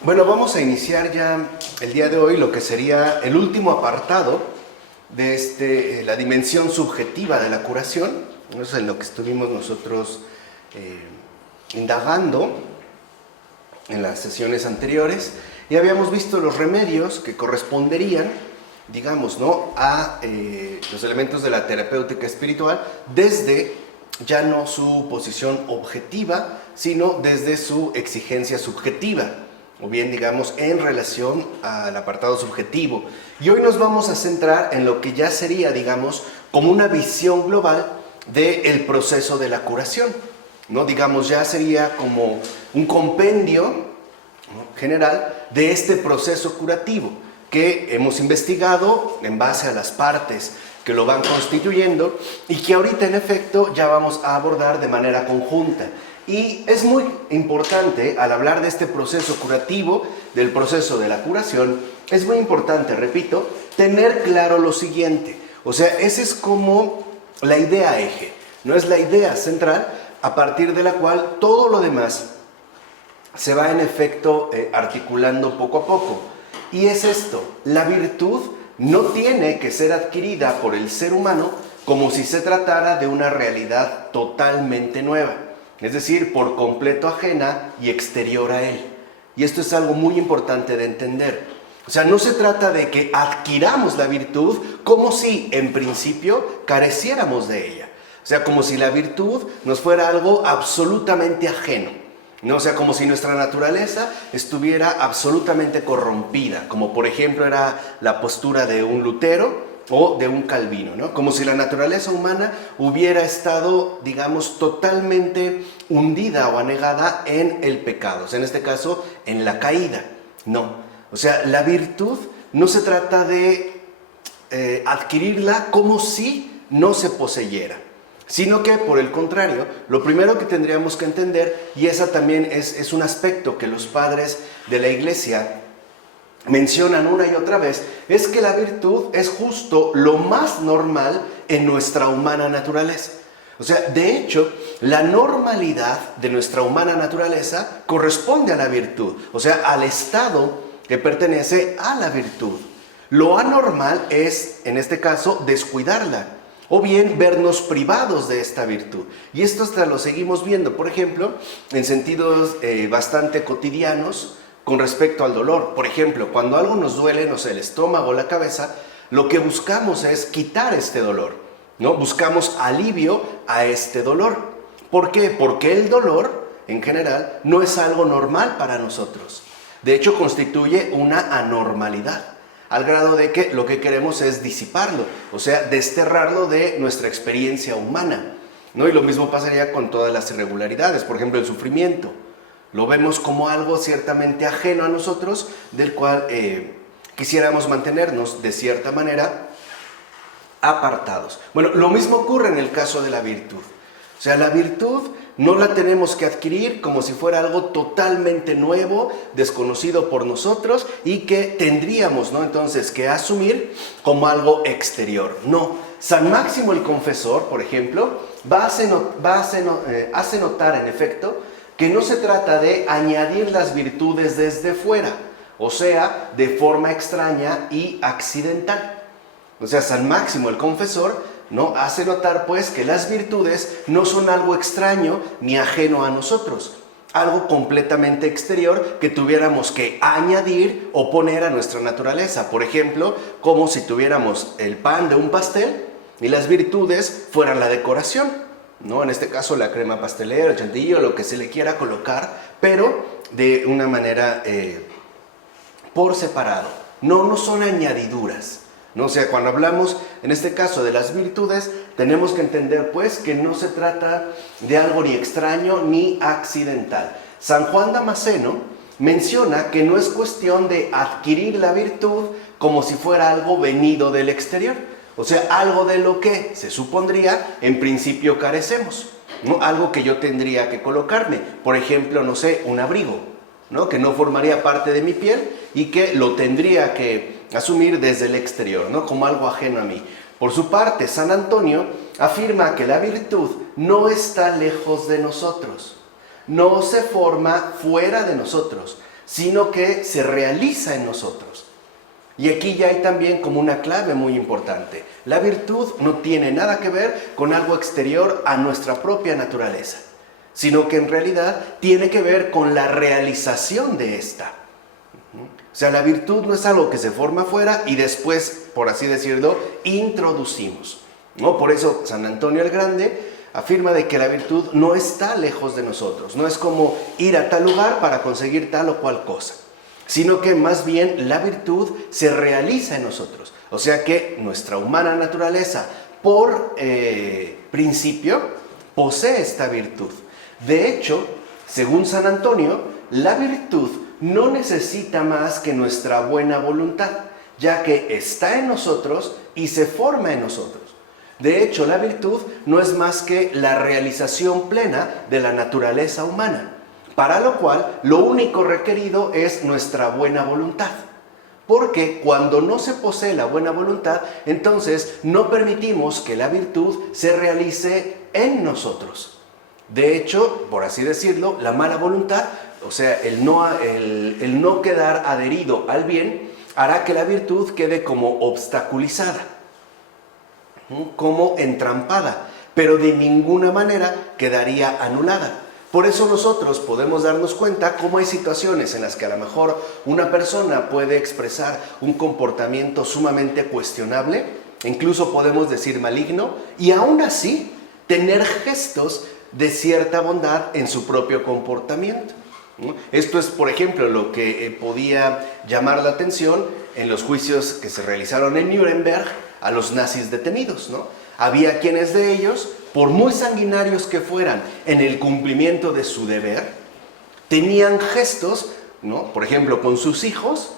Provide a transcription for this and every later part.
Bueno, vamos a iniciar ya el día de hoy lo que sería el último apartado de la dimensión subjetiva de la curación. Eso es en lo que estuvimos nosotros indagando en las sesiones anteriores, y habíamos visto los remedios que corresponderían, digamos, ¿no?, a los elementos de la terapéutica espiritual desde ya no su posición objetiva, sino desde su exigencia subjetiva, o bien, digamos, en relación al apartado subjetivo. Y hoy nos vamos a centrar en lo que ya sería, digamos, como una visión global del proceso de la curación, ¿no? Digamos, ya sería como un compendio, ¿no?, general de este proceso curativo que hemos investigado en base a las partes que lo van constituyendo y que ahorita en efecto ya vamos a abordar de manera conjunta. Y es muy importante, al hablar de este proceso curativo, del proceso de la curación, es muy importante, repito, tener claro lo siguiente. O sea, esa es como la idea eje, no es la idea central a partir de la cual todo lo demás se va en efecto articulando poco a poco. Y es esto: la virtud no tiene que ser adquirida por el ser humano como si se tratara de una realidad totalmente nueva, es decir, por completo ajena y exterior a él. Y esto es algo muy importante de entender. O sea, no se trata de que adquiramos la virtud como si en principio careciéramos de ella. O sea, como si la virtud nos fuera algo absolutamente ajeno, ¿no? O sea, como si nuestra naturaleza estuviera absolutamente corrompida, como por ejemplo era la postura de un Lutero o de un Calvino, ¿no? Como si la naturaleza humana hubiera estado, digamos, totalmente hundida o anegada en el pecado, o sea, en este caso, en la caída. No, o sea, la virtud no se trata de adquirirla como si no se poseyera, sino que, por el contrario, lo primero que tendríamos que entender, y esa también es un aspecto que los padres de la Iglesia mencionan una y otra vez, es que la virtud es justo lo más normal en nuestra humana naturaleza. O sea, de hecho, la normalidad de nuestra humana naturaleza corresponde a la virtud, o sea, al estado que pertenece a la virtud. Lo anormal es, en este caso, descuidarla, o bien vernos privados de esta virtud. Y esto hasta lo seguimos viendo, por ejemplo, en sentidos bastante cotidianos con respecto al dolor. Por ejemplo, cuando algo nos duele, no sé, el estómago o la cabeza, lo que buscamos es quitar este dolor, ¿no? Buscamos alivio a este dolor. ¿Por qué? Porque el dolor, en general, no es algo normal para nosotros. De hecho, constituye una anormalidad, al grado de que lo que queremos es disiparlo, o sea, desterrarlo de nuestra experiencia humana, ¿no? Y lo mismo pasaría con todas las irregularidades, por ejemplo, el sufrimiento. Lo vemos como algo ciertamente ajeno a nosotros, del cual quisiéramos mantenernos de cierta manera apartados. Bueno, lo mismo ocurre en el caso de la virtud. O sea, la virtud no la tenemos que adquirir como si fuera algo totalmente nuevo, desconocido por nosotros y que tendríamos, ¿no?, entonces que asumir como algo exterior. No, San Máximo el Confesor, por ejemplo, hace notar en efecto que no se trata de añadir las virtudes desde fuera, o sea, de forma extraña y accidental. O sea, San Máximo el Confesor, ¿no?, hace notar pues que las virtudes no son algo extraño ni ajeno a nosotros, algo completamente exterior que tuviéramos que añadir o poner a nuestra naturaleza. Por ejemplo, como si tuviéramos el pan de un pastel y las virtudes fueran la decoración, ¿no? En este caso la crema pastelera, el chantilly, lo que se le quiera colocar, pero de una manera por separado. No son añadiduras, ¿no? O sea, cuando hablamos, en este caso, de las virtudes, tenemos que entender, pues, que no se trata de algo ni extraño ni accidental. San Juan Damasceno menciona que no es cuestión de adquirir la virtud como si fuera algo venido del exterior, o sea, algo de lo que se supondría, en principio, carecemos, ¿no? Algo que yo tendría que colocarme, por ejemplo, no sé, un abrigo, ¿no?, que no formaría parte de mi piel y que lo tendría que asumir desde el exterior, ¿no?, como algo ajeno a mí. Por su parte, San Antonio afirma que la virtud no está lejos de nosotros, no se forma fuera de nosotros, sino que se realiza en nosotros. Y aquí ya hay también como una clave muy importante. La virtud no tiene nada que ver con algo exterior a nuestra propia naturaleza, sino que en realidad tiene que ver con la realización de esta. O sea, la virtud no es algo que se forma afuera y después, por así decirlo, introducimos, ¿no? Por eso San Antonio el Grande afirma de que la virtud no está lejos de nosotros, no es como ir a tal lugar para conseguir tal o cual cosa, sino que más bien la virtud se realiza en nosotros. O sea que nuestra humana naturaleza, por principio, posee esta virtud. De hecho, según San Antonio, la virtud no necesita más que nuestra buena voluntad, ya que está en nosotros y se forma en nosotros. De hecho, la virtud no es más que la realización plena de la naturaleza humana, para lo cual lo único requerido es nuestra buena voluntad. Porque cuando no se posee la buena voluntad, entonces no permitimos que la virtud se realice en nosotros. De hecho, por así decirlo, la mala voluntad, o sea, el no quedar adherido al bien, hará que la virtud quede como obstaculizada, como entrampada, pero de ninguna manera quedaría anulada. Por eso nosotros podemos darnos cuenta cómo hay situaciones en las que a lo mejor una persona puede expresar un comportamiento sumamente cuestionable, incluso podemos decir maligno, y aún así tener gestos de cierta bondad en su propio comportamiento. Esto es, por ejemplo, lo que podía llamar la atención en los juicios que se realizaron en Nuremberg a los nazis detenidos, ¿no? Había quienes de ellos, por muy sanguinarios que fueran en el cumplimiento de su deber, tenían gestos, ¿no? Por ejemplo, con sus hijos,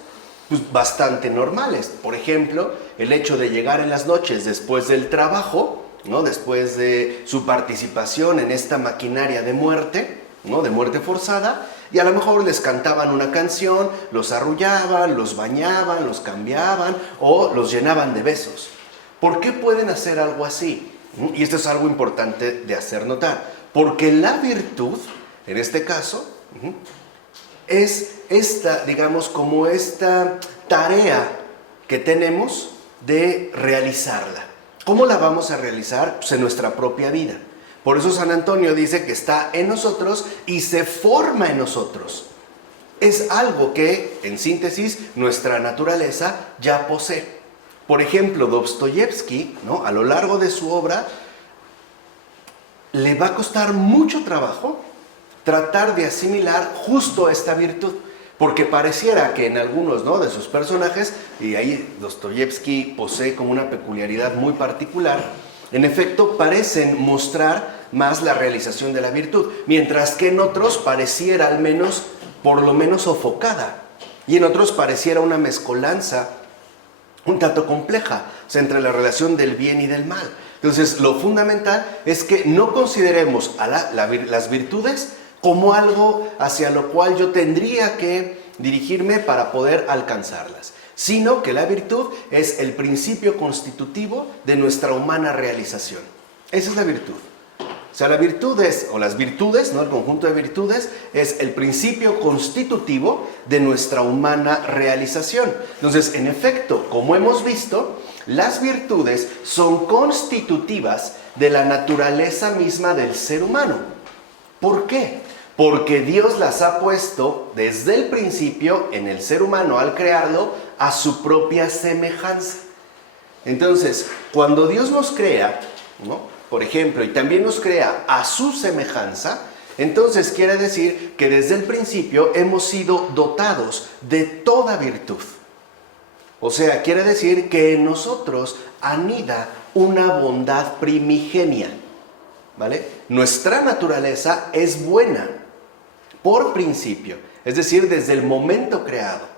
pues, bastante normales. Por ejemplo, el hecho de llegar en las noches después del trabajo, ¿no? Después de su participación en esta maquinaria de muerte, ¿no? De muerte forzada, y a lo mejor les cantaban una canción, los arrullaban, los bañaban, los cambiaban o los llenaban de besos. ¿Por qué pueden hacer algo así? Y esto es algo importante de hacer notar, porque la virtud, en este caso, es esta, digamos, como esta tarea que tenemos de realizarla. ¿Cómo la vamos a realizar? Pues en nuestra propia vida. Por eso San Antonio dice que está en nosotros y se forma en nosotros. Es algo que, en síntesis, nuestra naturaleza ya posee. Por ejemplo, Dostoyevsky, ¿no? A lo largo de su obra, le va a costar mucho trabajo tratar de asimilar justo esta virtud, porque pareciera que en algunos, ¿no? de sus personajes, y ahí Dostoyevsky posee como una peculiaridad muy particular, en efecto parecen mostrar más la realización de la virtud, mientras que en otros pareciera al menos, por lo menos sofocada, y en otros pareciera una mezcolanza un tanto compleja, o sea, entre la relación del bien y del mal. Entonces, lo fundamental es que no consideremos a las virtudes como algo hacia lo cual yo tendría que dirigirme para poder alcanzarlas, sino que la virtud es el principio constitutivo de nuestra humana realización. Esa es la virtud. O sea, la virtud es, o las virtudes, ¿no? El conjunto de virtudes es el principio constitutivo de nuestra humana realización. Entonces, en efecto, como hemos visto, las virtudes son constitutivas de la naturaleza misma del ser humano. ¿Por qué? Porque Dios las ha puesto desde el principio en el ser humano al crearlo a su propia semejanza. Entonces, cuando Dios nos crea, ¿no? Por ejemplo, y también nos crea a su semejanza, entonces quiere decir que desde el principio hemos sido dotados de toda virtud. O sea, quiere decir que en nosotros anida una bondad primigenia, ¿vale? Nuestra naturaleza es buena por principio, es decir, desde el momento creado.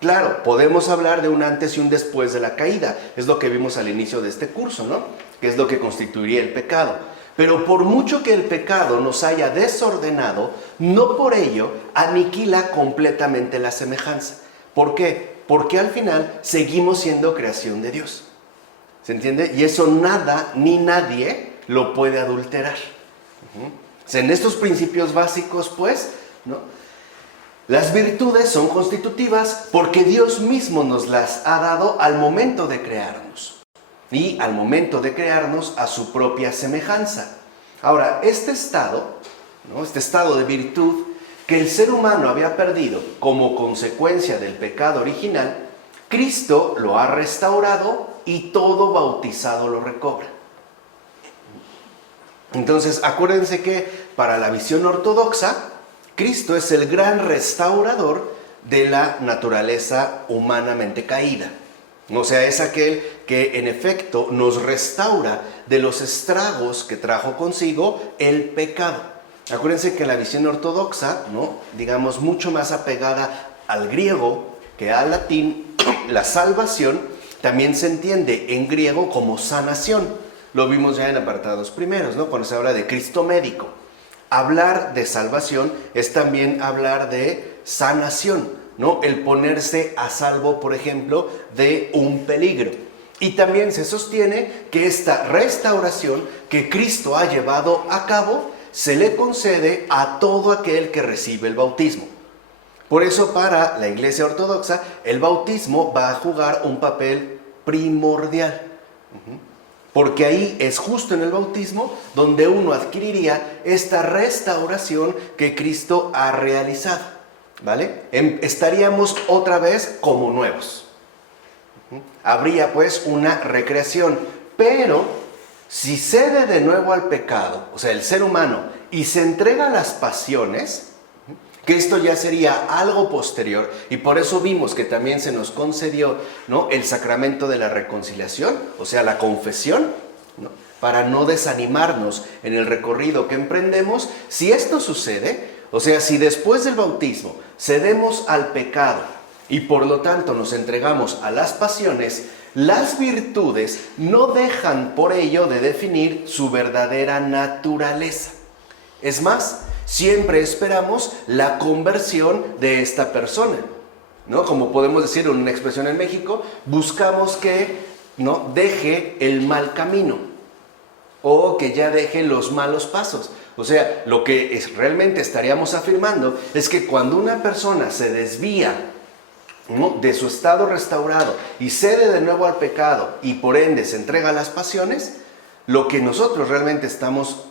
Claro, podemos hablar de un antes y un después de la caída, es lo que vimos al inicio de este curso, ¿no? Que es lo que constituiría el pecado. Pero por mucho que el pecado nos haya desordenado, no por ello aniquila completamente la semejanza. ¿Por qué? Porque al final seguimos siendo creación de Dios. ¿Se entiende? Y eso nada ni nadie lo puede adulterar. O sea, en estos principios básicos, pues, ¿no? Las virtudes son constitutivas porque Dios mismo nos las ha dado al momento de crearnos. Y al momento de crearnos a su propia semejanza. Ahora, este estado, ¿no? Este estado de virtud que el ser humano había perdido como consecuencia del pecado original, Cristo lo ha restaurado y todo bautizado lo recobra. Entonces, acuérdense que para la visión ortodoxa, Cristo es el gran restaurador de la naturaleza humanamente caída. O sea, es aquel que en efecto nos restaura de los estragos que trajo consigo el pecado. Acuérdense que la visión ortodoxa, ¿no? Digamos mucho más apegada al griego que al latín, la salvación también se entiende en griego como sanación. Lo vimos ya en apartados primeros, ¿no? Cuando se habla de Cristo médico. Hablar de salvación es también hablar de sanación, ¿no? El ponerse a salvo, por ejemplo, de un peligro. Y también se sostiene que esta restauración que Cristo ha llevado a cabo se le concede a todo aquel que recibe el bautismo. Por eso para la Iglesia Ortodoxa el bautismo va a jugar un papel primordial. Porque ahí es justo en el bautismo donde uno adquiriría esta restauración que Cristo ha realizado, ¿vale? Estaríamos otra vez como nuevos. Habría pues una recreación, pero si cede de nuevo al pecado, o sea, el ser humano, y se entrega a las pasiones, que esto ya sería algo posterior, y por eso vimos que también se nos concedió, ¿no?, el sacramento de la reconciliación, o sea, la confesión, ¿no?, para no desanimarnos en el recorrido que emprendemos. Si esto sucede, o sea, si después del bautismo cedemos al pecado y por lo tanto nos entregamos a las pasiones, las virtudes no dejan por ello de definir su verdadera naturaleza. Es más, siempre esperamos la conversión de esta persona, ¿no? Como podemos decir en una expresión en México, buscamos que, ¿no?, deje el mal camino o que ya deje los malos pasos. O sea, lo que realmente estaríamos afirmando es que cuando una persona se desvía, ¿no?, de su estado restaurado y cede de nuevo al pecado y por ende se entrega a las pasiones, lo que nosotros realmente estamos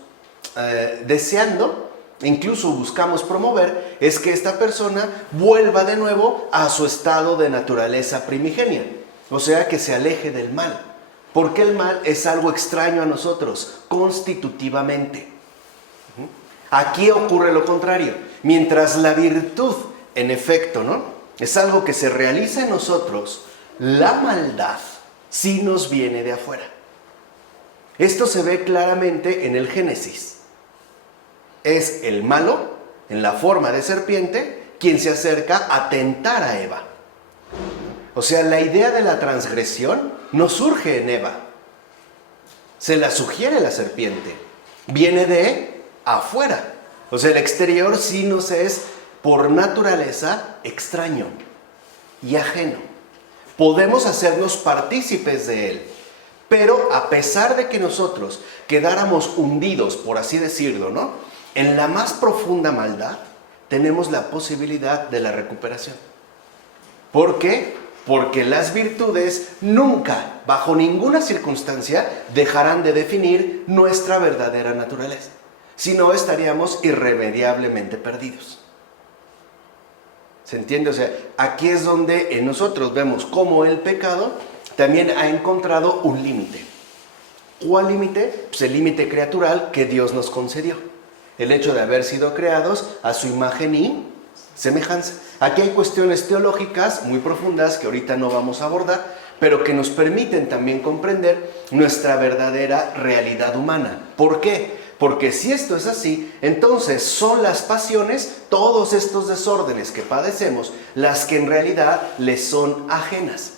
deseando, incluso buscamos promover, es que esta persona vuelva de nuevo a su estado de naturaleza primigenia, o sea, que se aleje del mal, porque el mal es algo extraño a nosotros, constitutivamente. Aquí ocurre lo contrario, mientras la virtud, en efecto, ¿no?, es algo que se realiza en nosotros, la maldad sí nos viene de afuera. Esto se ve claramente en el Génesis. Es el malo, en la forma de serpiente, quien se acerca a tentar a Eva. O sea, la idea de la transgresión no surge en Eva. Se la sugiere la serpiente. Viene de afuera. O sea, el exterior sí nos es, por naturaleza, extraño y ajeno. Podemos hacernos partícipes de él. Pero a pesar de que nosotros quedáramos hundidos, por así decirlo, ¿no?, en la más profunda maldad, tenemos la posibilidad de la recuperación. ¿Por qué? Porque las virtudes nunca, bajo ninguna circunstancia, dejarán de definir nuestra verdadera naturaleza. Si no, estaríamos irremediablemente perdidos. ¿Se entiende? O sea, aquí es donde nosotros vemos cómo el pecado también ha encontrado un límite. ¿Cuál límite? Pues el límite creatural que Dios nos concedió. El hecho de haber sido creados a su imagen y semejanza. Aquí hay cuestiones teológicas muy profundas que ahorita no vamos a abordar, pero que nos permiten también comprender nuestra verdadera realidad humana. ¿Por qué? Porque si esto es así, entonces son las pasiones, todos estos desórdenes que padecemos, las que en realidad les son ajenas.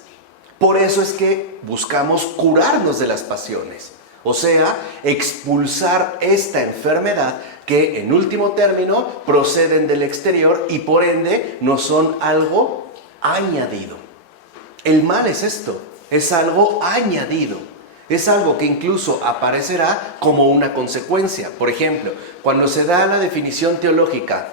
Por eso es que buscamos curarnos de las pasiones, o sea, expulsar esta enfermedad que en último término proceden del exterior y por ende no son algo añadido. El mal es esto, es algo añadido, es algo que incluso aparecerá como una consecuencia. Por ejemplo, cuando se da la definición teológica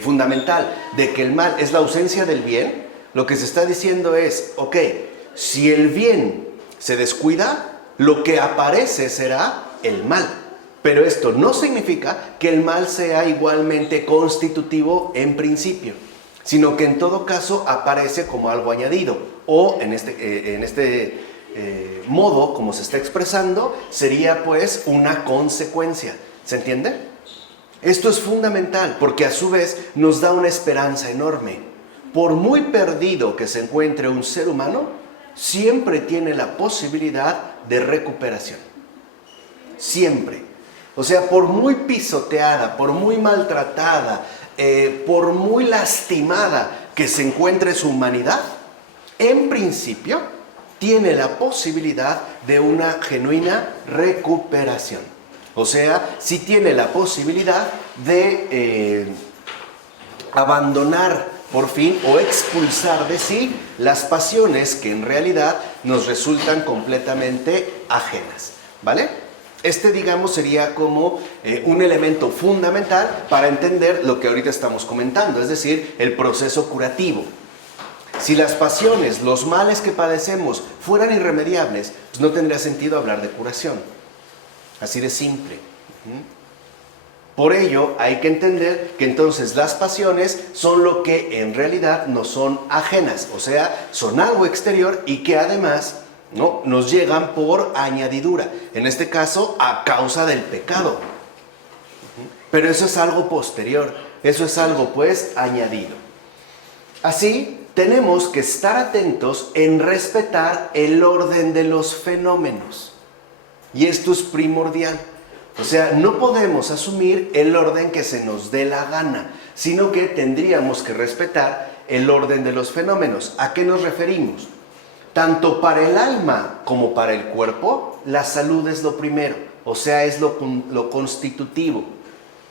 fundamental de que el mal es la ausencia del bien, lo que se está diciendo es, ok, si el bien se descuida, lo que aparece será el mal. Pero esto no significa que el mal sea igualmente constitutivo en principio, sino que en todo caso aparece como algo añadido, o en este modo, como se está expresando, sería pues una consecuencia. ¿Se entiende? Esto es fundamental porque a su vez nos da una esperanza enorme. Por muy perdido que se encuentre un ser humano, siempre tiene la posibilidad de recuperación. Siempre. O sea, por muy pisoteada, por muy maltratada, por muy lastimada que se encuentre su humanidad, en principio tiene la posibilidad de una genuina recuperación. O sea, sí tiene la posibilidad de abandonar por fin o expulsar de sí las pasiones que en realidad nos resultan completamente ajenas. ¿Vale? Digamos, sería como un elemento fundamental para entender lo que ahorita estamos comentando, es decir, el proceso curativo. Si las pasiones, los males que padecemos fueran irremediables, pues no tendría sentido hablar de curación. Así de simple. Por ello, hay que entender que entonces las pasiones son lo que en realidad nos son ajenas, o sea, son algo exterior y que además ¿no? nos llegan por añadidura, en este caso a causa del pecado. Pero eso es algo posterior, eso es algo pues añadido. Así, tenemos que estar atentos en respetar el orden de los fenómenos. Y esto es primordial. O sea, no podemos asumir el orden que se nos dé la gana, sino que tendríamos que respetar el orden de los fenómenos. ¿A qué nos referimos? Tanto para el alma como para el cuerpo, la salud es lo primero, o sea, es lo constitutivo.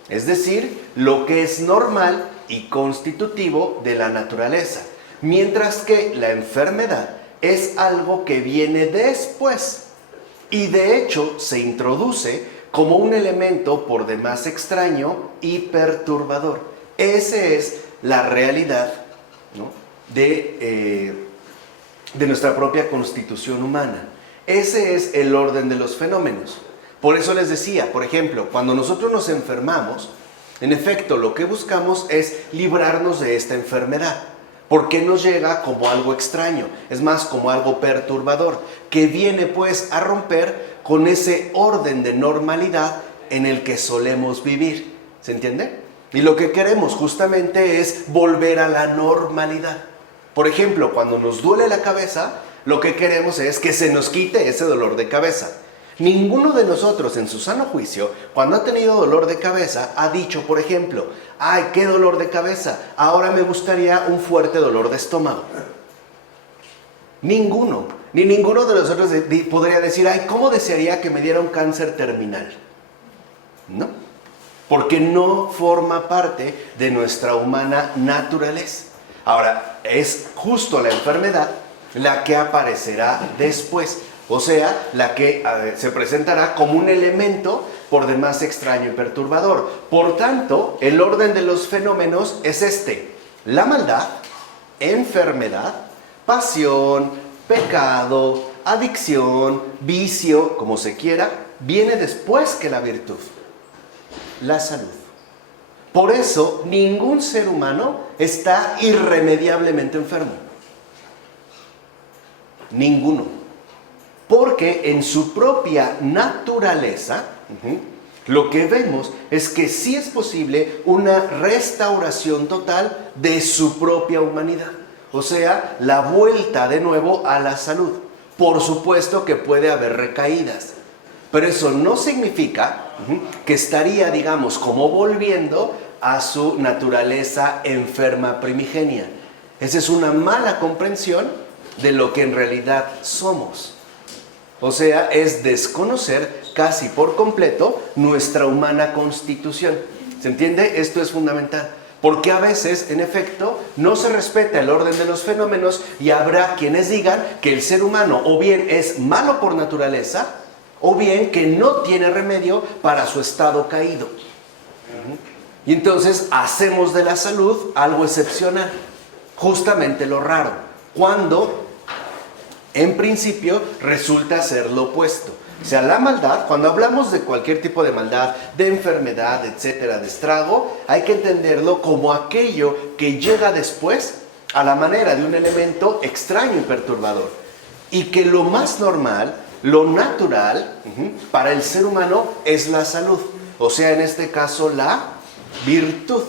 Es decir, lo que es normal y constitutivo de la naturaleza. Mientras que la enfermedad es algo que viene después y de hecho se introduce como un elemento por demás extraño y perturbador. Esa es la realidad, ¿no? de nuestra propia constitución humana. Ese es el orden de los fenómenos. Por eso les decía, por ejemplo, cuando nosotros nos enfermamos, en efecto, lo que buscamos es librarnos de esta enfermedad. Porque nos llega como algo extraño, es más, como algo perturbador, que viene pues a romper con ese orden de normalidad en el que solemos vivir. ¿Se entiende? Y lo que queremos justamente es volver a la normalidad. Por ejemplo, cuando nos duele la cabeza, lo que queremos es que se nos quite ese dolor de cabeza. Ninguno de nosotros en su sano juicio, cuando ha tenido dolor de cabeza, ha dicho, por ejemplo, ¡ay, qué dolor de cabeza! Ahora me gustaría un fuerte dolor de estómago. Ninguno, ni ninguno de nosotros podría decir, ¡ay, cómo desearía que me diera un cáncer terminal! No, porque no forma parte de nuestra humana naturaleza. Ahora, es justo la enfermedad la que aparecerá después. O sea, la que se presentará como un elemento por demás extraño y perturbador. Por tanto, el orden de los fenómenos es este: la maldad, enfermedad, pasión, pecado, adicción, vicio, como se quiera, viene después que la virtud, la salud. Por eso, ningún ser humano está irremediablemente enfermo. Ninguno. Porque en su propia naturaleza, lo que vemos es que sí es posible una restauración total de su propia humanidad. O sea, la vuelta de nuevo a la salud. Por supuesto que puede haber recaídas, pero eso no significa que estaría, digamos, como volviendo a su naturaleza enferma primigenia. Esa es una mala comprensión de lo que en realidad somos. O sea, es desconocer casi por completo nuestra humana constitución. ¿Se entiende? Esto es fundamental. Porque a veces, en efecto, no se respeta el orden de los fenómenos y habrá quienes digan que el ser humano o bien es malo por naturaleza o bien que no tiene remedio para su estado caído. Y entonces hacemos de la salud algo excepcional, justamente lo raro, cuando en principio resulta ser lo opuesto. O sea, la maldad, cuando hablamos de cualquier tipo de maldad, de enfermedad, etcétera, de estrago, hay que entenderlo como aquello que llega después a la manera de un elemento extraño y perturbador. Y que lo más normal, lo natural, para el ser humano es la salud. O sea, en este caso, la virtud.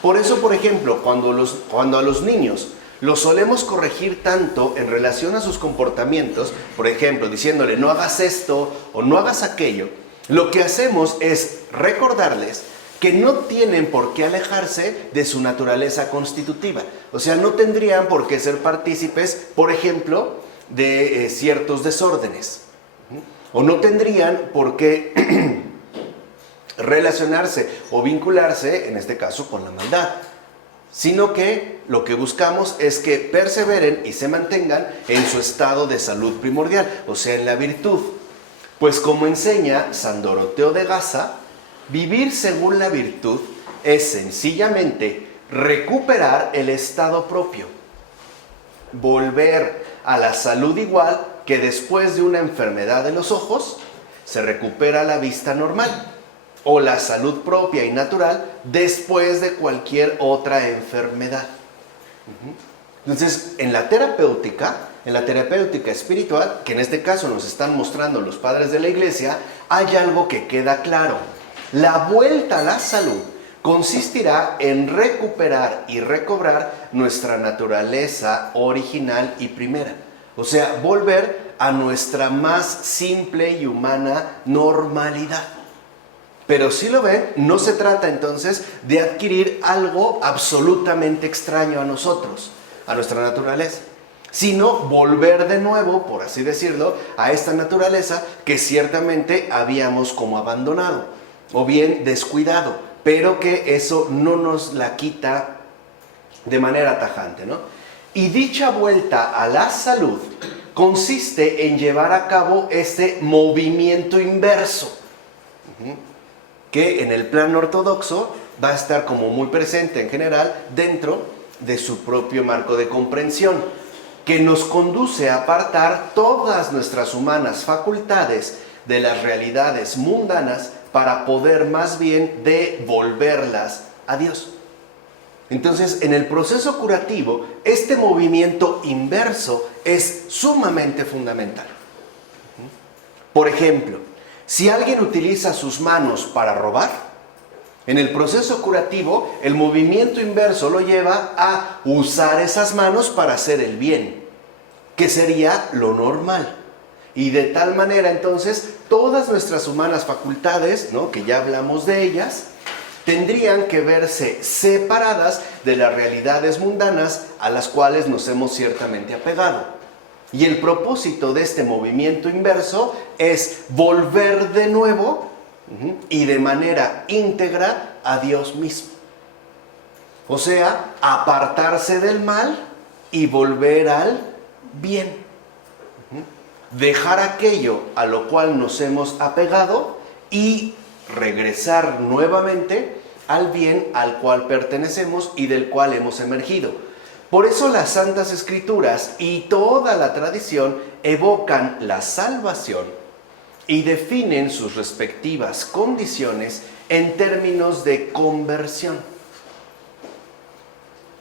Por eso, por ejemplo, cuando a los niños los solemos corregir tanto en relación a sus comportamientos, por ejemplo, diciéndole no hagas esto o no hagas aquello, lo que hacemos es recordarles que no tienen por qué alejarse de su naturaleza constitutiva. O sea, no tendrían por qué ser partícipes, por ejemplo, de ciertos desórdenes. O no tendrían por qué relacionarse o vincularse, en este caso, con la maldad. Sino que lo que buscamos es que perseveren y se mantengan en su estado de salud primordial, o sea, en la virtud. Pues como enseña San Doroteo de Gaza, vivir según la virtud es sencillamente recuperar el estado propio, volver a la salud igual que después de una enfermedad de los ojos se recupera la vista normal, o la salud propia y natural después de cualquier otra enfermedad. Entonces, en la terapéutica espiritual, que en este caso nos están mostrando los padres de la Iglesia, hay algo que queda claro. La vuelta a la salud consistirá en recuperar y recobrar nuestra naturaleza original y primera. O sea, volver a nuestra más simple y humana normalidad. Pero si lo ven, no se trata entonces de adquirir algo absolutamente extraño a nosotros, a nuestra naturaleza, sino volver de nuevo, por así decirlo, a esta naturaleza que ciertamente habíamos como abandonado o bien descuidado, pero que eso no nos la quita de manera tajante, ¿no? Y dicha vuelta a la salud consiste en llevar a cabo este movimiento inverso, que en el plano ortodoxo va a estar como muy presente en general dentro de su propio marco de comprensión, que nos conduce a apartar todas nuestras humanas facultades de las realidades mundanas para poder más bien devolverlas a Dios. Entonces, en el proceso curativo, este movimiento inverso es sumamente fundamental. Por ejemplo, si alguien utiliza sus manos para robar, en el proceso curativo, el movimiento inverso lo lleva a usar esas manos para hacer el bien, que sería lo normal. Y de tal manera, entonces, todas nuestras humanas facultades, ¿no?, que ya hablamos de ellas, tendrían que verse separadas de las realidades mundanas a las cuales nos hemos ciertamente apegado. Y el propósito de este movimiento inverso es volver de nuevo y de manera íntegra a Dios mismo. O sea, apartarse del mal y volver al bien. Dejar aquello a lo cual nos hemos apegado y regresar nuevamente al bien al cual pertenecemos y del cual hemos emergido. Por eso las Santas Escrituras y toda la tradición evocan la salvación y definen sus respectivas condiciones en términos de conversión.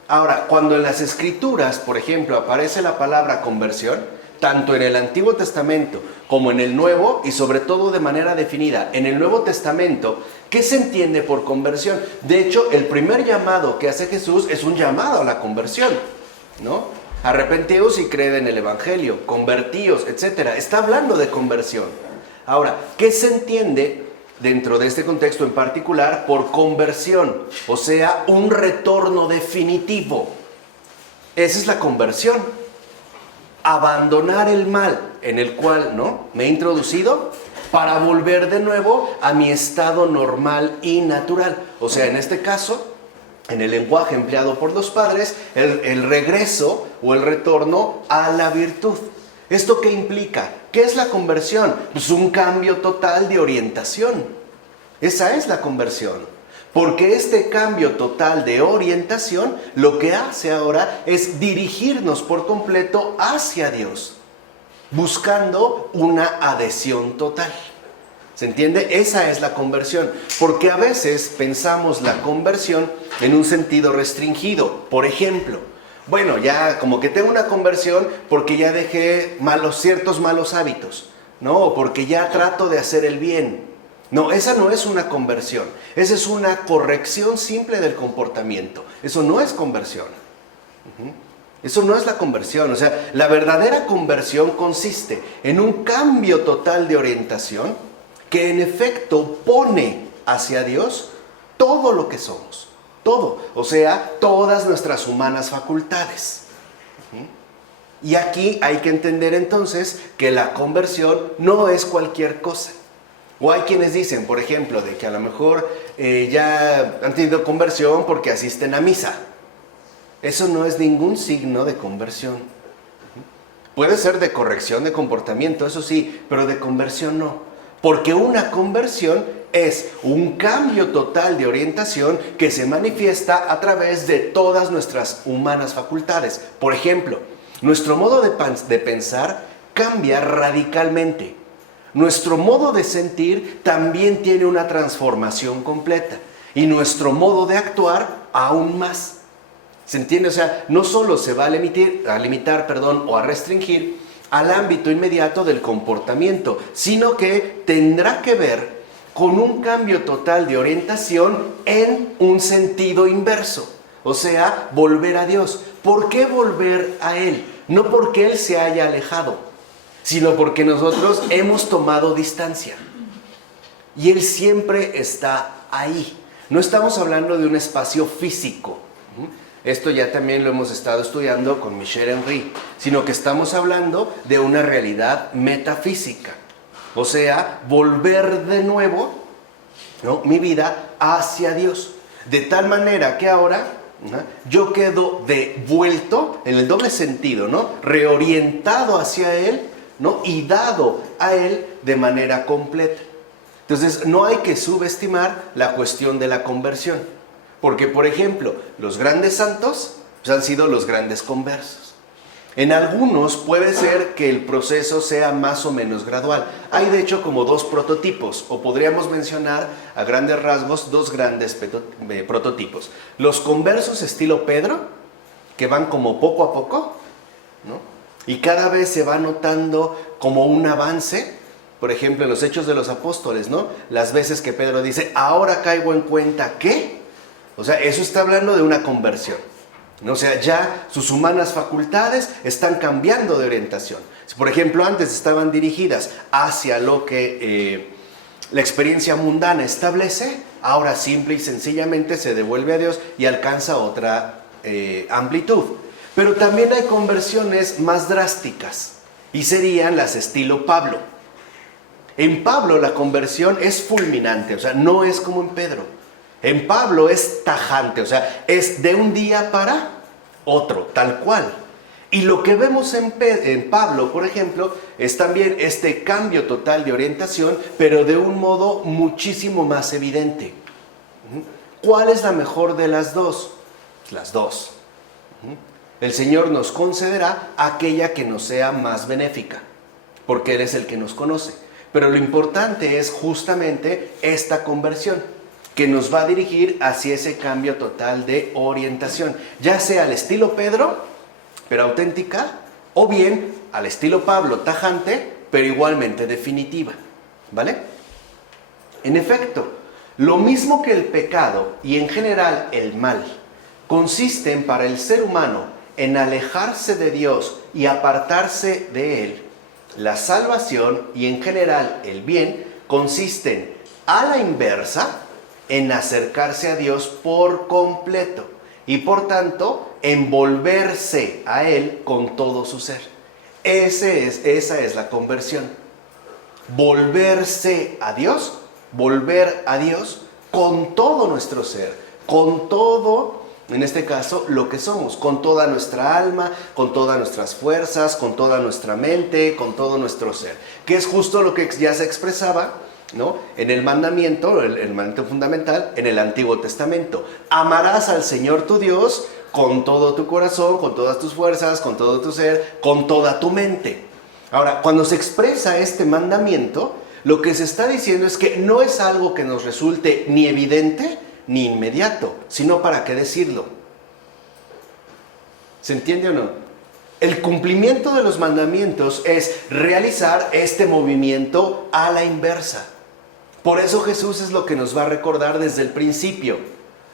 Ahora, cuando en las Escrituras, por ejemplo, aparece la palabra conversión, tanto en el Antiguo Testamento como en el Nuevo, y sobre todo de manera definida en el Nuevo Testamento, ¿qué se entiende por conversión? De hecho, el primer llamado que hace Jesús es un llamado a la conversión, ¿no? Arrepentíos y creed en el Evangelio, convertíos, etc. Está hablando de conversión. Ahora, ¿qué se entiende dentro de este contexto en particular por conversión? O sea, un retorno definitivo. Esa es la conversión. Abandonar el mal en el cual, ¿no?, me he introducido para volver de nuevo a mi estado normal y natural. O sea, en este caso, en el lenguaje empleado por los padres, el regreso o el retorno a la virtud. ¿Esto qué implica? ¿Qué es la conversión? Pues un cambio total de orientación. Esa es la conversión. Porque este cambio total de orientación lo que hace ahora es dirigirnos por completo hacia Dios, buscando una adhesión total. ¿Se entiende? Esa es la conversión. Porque a veces pensamos la conversión en un sentido restringido. Por ejemplo, bueno, ya como que tengo una conversión porque ya dejé ciertos malos hábitos, ¿no? O porque ya trato de hacer el bien. No, esa no es una conversión. Esa es una corrección simple del comportamiento. Eso no es conversión. Eso no es la conversión. O sea, la verdadera conversión consiste en un cambio total de orientación que en efecto pone hacia Dios todo lo que somos. Todo. O sea, todas nuestras humanas facultades. Y aquí hay que entender entonces que la conversión no es cualquier cosa. O hay quienes dicen, por ejemplo, de que a lo mejor ya han tenido conversión porque asisten a misa. Eso no es ningún signo de conversión. Puede ser de corrección de comportamiento, eso sí, pero de conversión no. Porque una conversión es un cambio total de orientación que se manifiesta a través de todas nuestras humanas facultades. Por ejemplo, nuestro modo de pensar cambia radicalmente. Nuestro modo de sentir también tiene una transformación completa. Y nuestro modo de actuar aún más. ¿Se entiende? O sea, no solo se va a limitar o a restringir al ámbito inmediato del comportamiento, sino que tendrá que ver con un cambio total de orientación en un sentido inverso. O sea, volver a Dios. ¿Por qué volver a Él? No porque Él se haya alejado, sino porque nosotros hemos tomado distancia. Y Él siempre está ahí. No estamos hablando de un espacio físico. Esto ya también lo hemos estado estudiando con Michel Henry. Sino que estamos hablando de una realidad metafísica. O sea, volver de nuevo, ¿no?, mi vida hacia Dios. De tal manera que ahora yo quedo devuelto en el doble sentido, ¿no?, reorientado hacia Él, ¿no?, y dado a Él de manera completa. Entonces, no hay que subestimar la cuestión de la conversión. Porque, por ejemplo, los grandes santos han sido los grandes conversos. En algunos puede ser que el proceso sea más o menos gradual. Hay, de hecho, como dos prototipos, o podríamos mencionar a grandes rasgos dos grandes prototipos. Los conversos estilo Pedro, que van como poco a poco, ¿no?, y cada vez se va notando como un avance. Por ejemplo, en los Hechos de los Apóstoles, ¿no?, las veces que Pedro dice, ahora caigo en cuenta que, o sea, eso está hablando de una conversión. O sea, ya sus humanas facultades están cambiando de orientación. Si, por ejemplo, antes estaban dirigidas hacia lo que la experiencia mundana establece, ahora simple y sencillamente se devuelve a Dios y alcanza otra amplitud. Pero también hay conversiones más drásticas y serían las estilo Pablo. En Pablo la conversión es fulminante, o sea, no es como en Pedro. En Pablo es tajante, o sea, es de un día para otro, tal cual. Y lo que vemos en Pablo, por ejemplo, es también este cambio total de orientación, pero de un modo muchísimo más evidente. ¿Cuál es la mejor de las dos? Las dos. El Señor nos concederá aquella que nos sea más benéfica, porque Él es el que nos conoce. Pero lo importante es justamente esta conversión, que nos va a dirigir hacia ese cambio total de orientación, ya sea al estilo Pedro, pero auténtica, o bien al estilo Pablo, tajante, pero igualmente definitiva, ¿vale? En efecto, lo mismo que el pecado y en general el mal consisten para el ser humano en alejarse de Dios y apartarse de Él, la salvación y en general el bien consisten a la inversa en acercarse a Dios por completo y por tanto en volverse a Él con todo su ser. Esa es la conversión. Volverse a Dios, volver a Dios con todo nuestro ser, con todo, en este caso, lo que somos, con toda nuestra alma, con todas nuestras fuerzas, con toda nuestra mente, con todo nuestro ser. Que es justo lo que ya se expresaba ¿no? En el mandamiento, el mandamiento fundamental, en el Antiguo Testamento. Amarás al Señor tu Dios con todo tu corazón, con todas tus fuerzas, con todo tu ser, con toda tu mente. Ahora, cuando se expresa este mandamiento, lo que se está diciendo es que no es algo que nos resulte ni evidente ni inmediato, sino para qué decirlo. ¿Se entiende o no? El cumplimiento de los mandamientos es realizar este movimiento a la inversa. Por eso Jesús es lo que nos va a recordar desde el principio.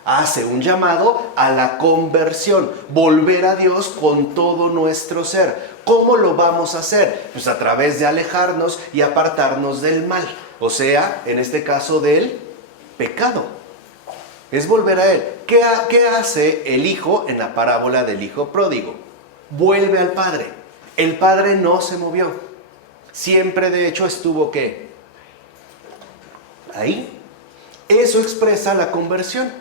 Hace un llamado a la conversión, volver a Dios con todo nuestro ser. ¿Cómo lo vamos a hacer? Pues a través de alejarnos y apartarnos del mal. O sea, en este caso del pecado. Es volver a Él. ¿Qué hace el hijo en la parábola del hijo pródigo? Vuelve al padre. El padre no se movió. Siempre de hecho estuvo ¿qué? Ahí. Eso expresa la conversión.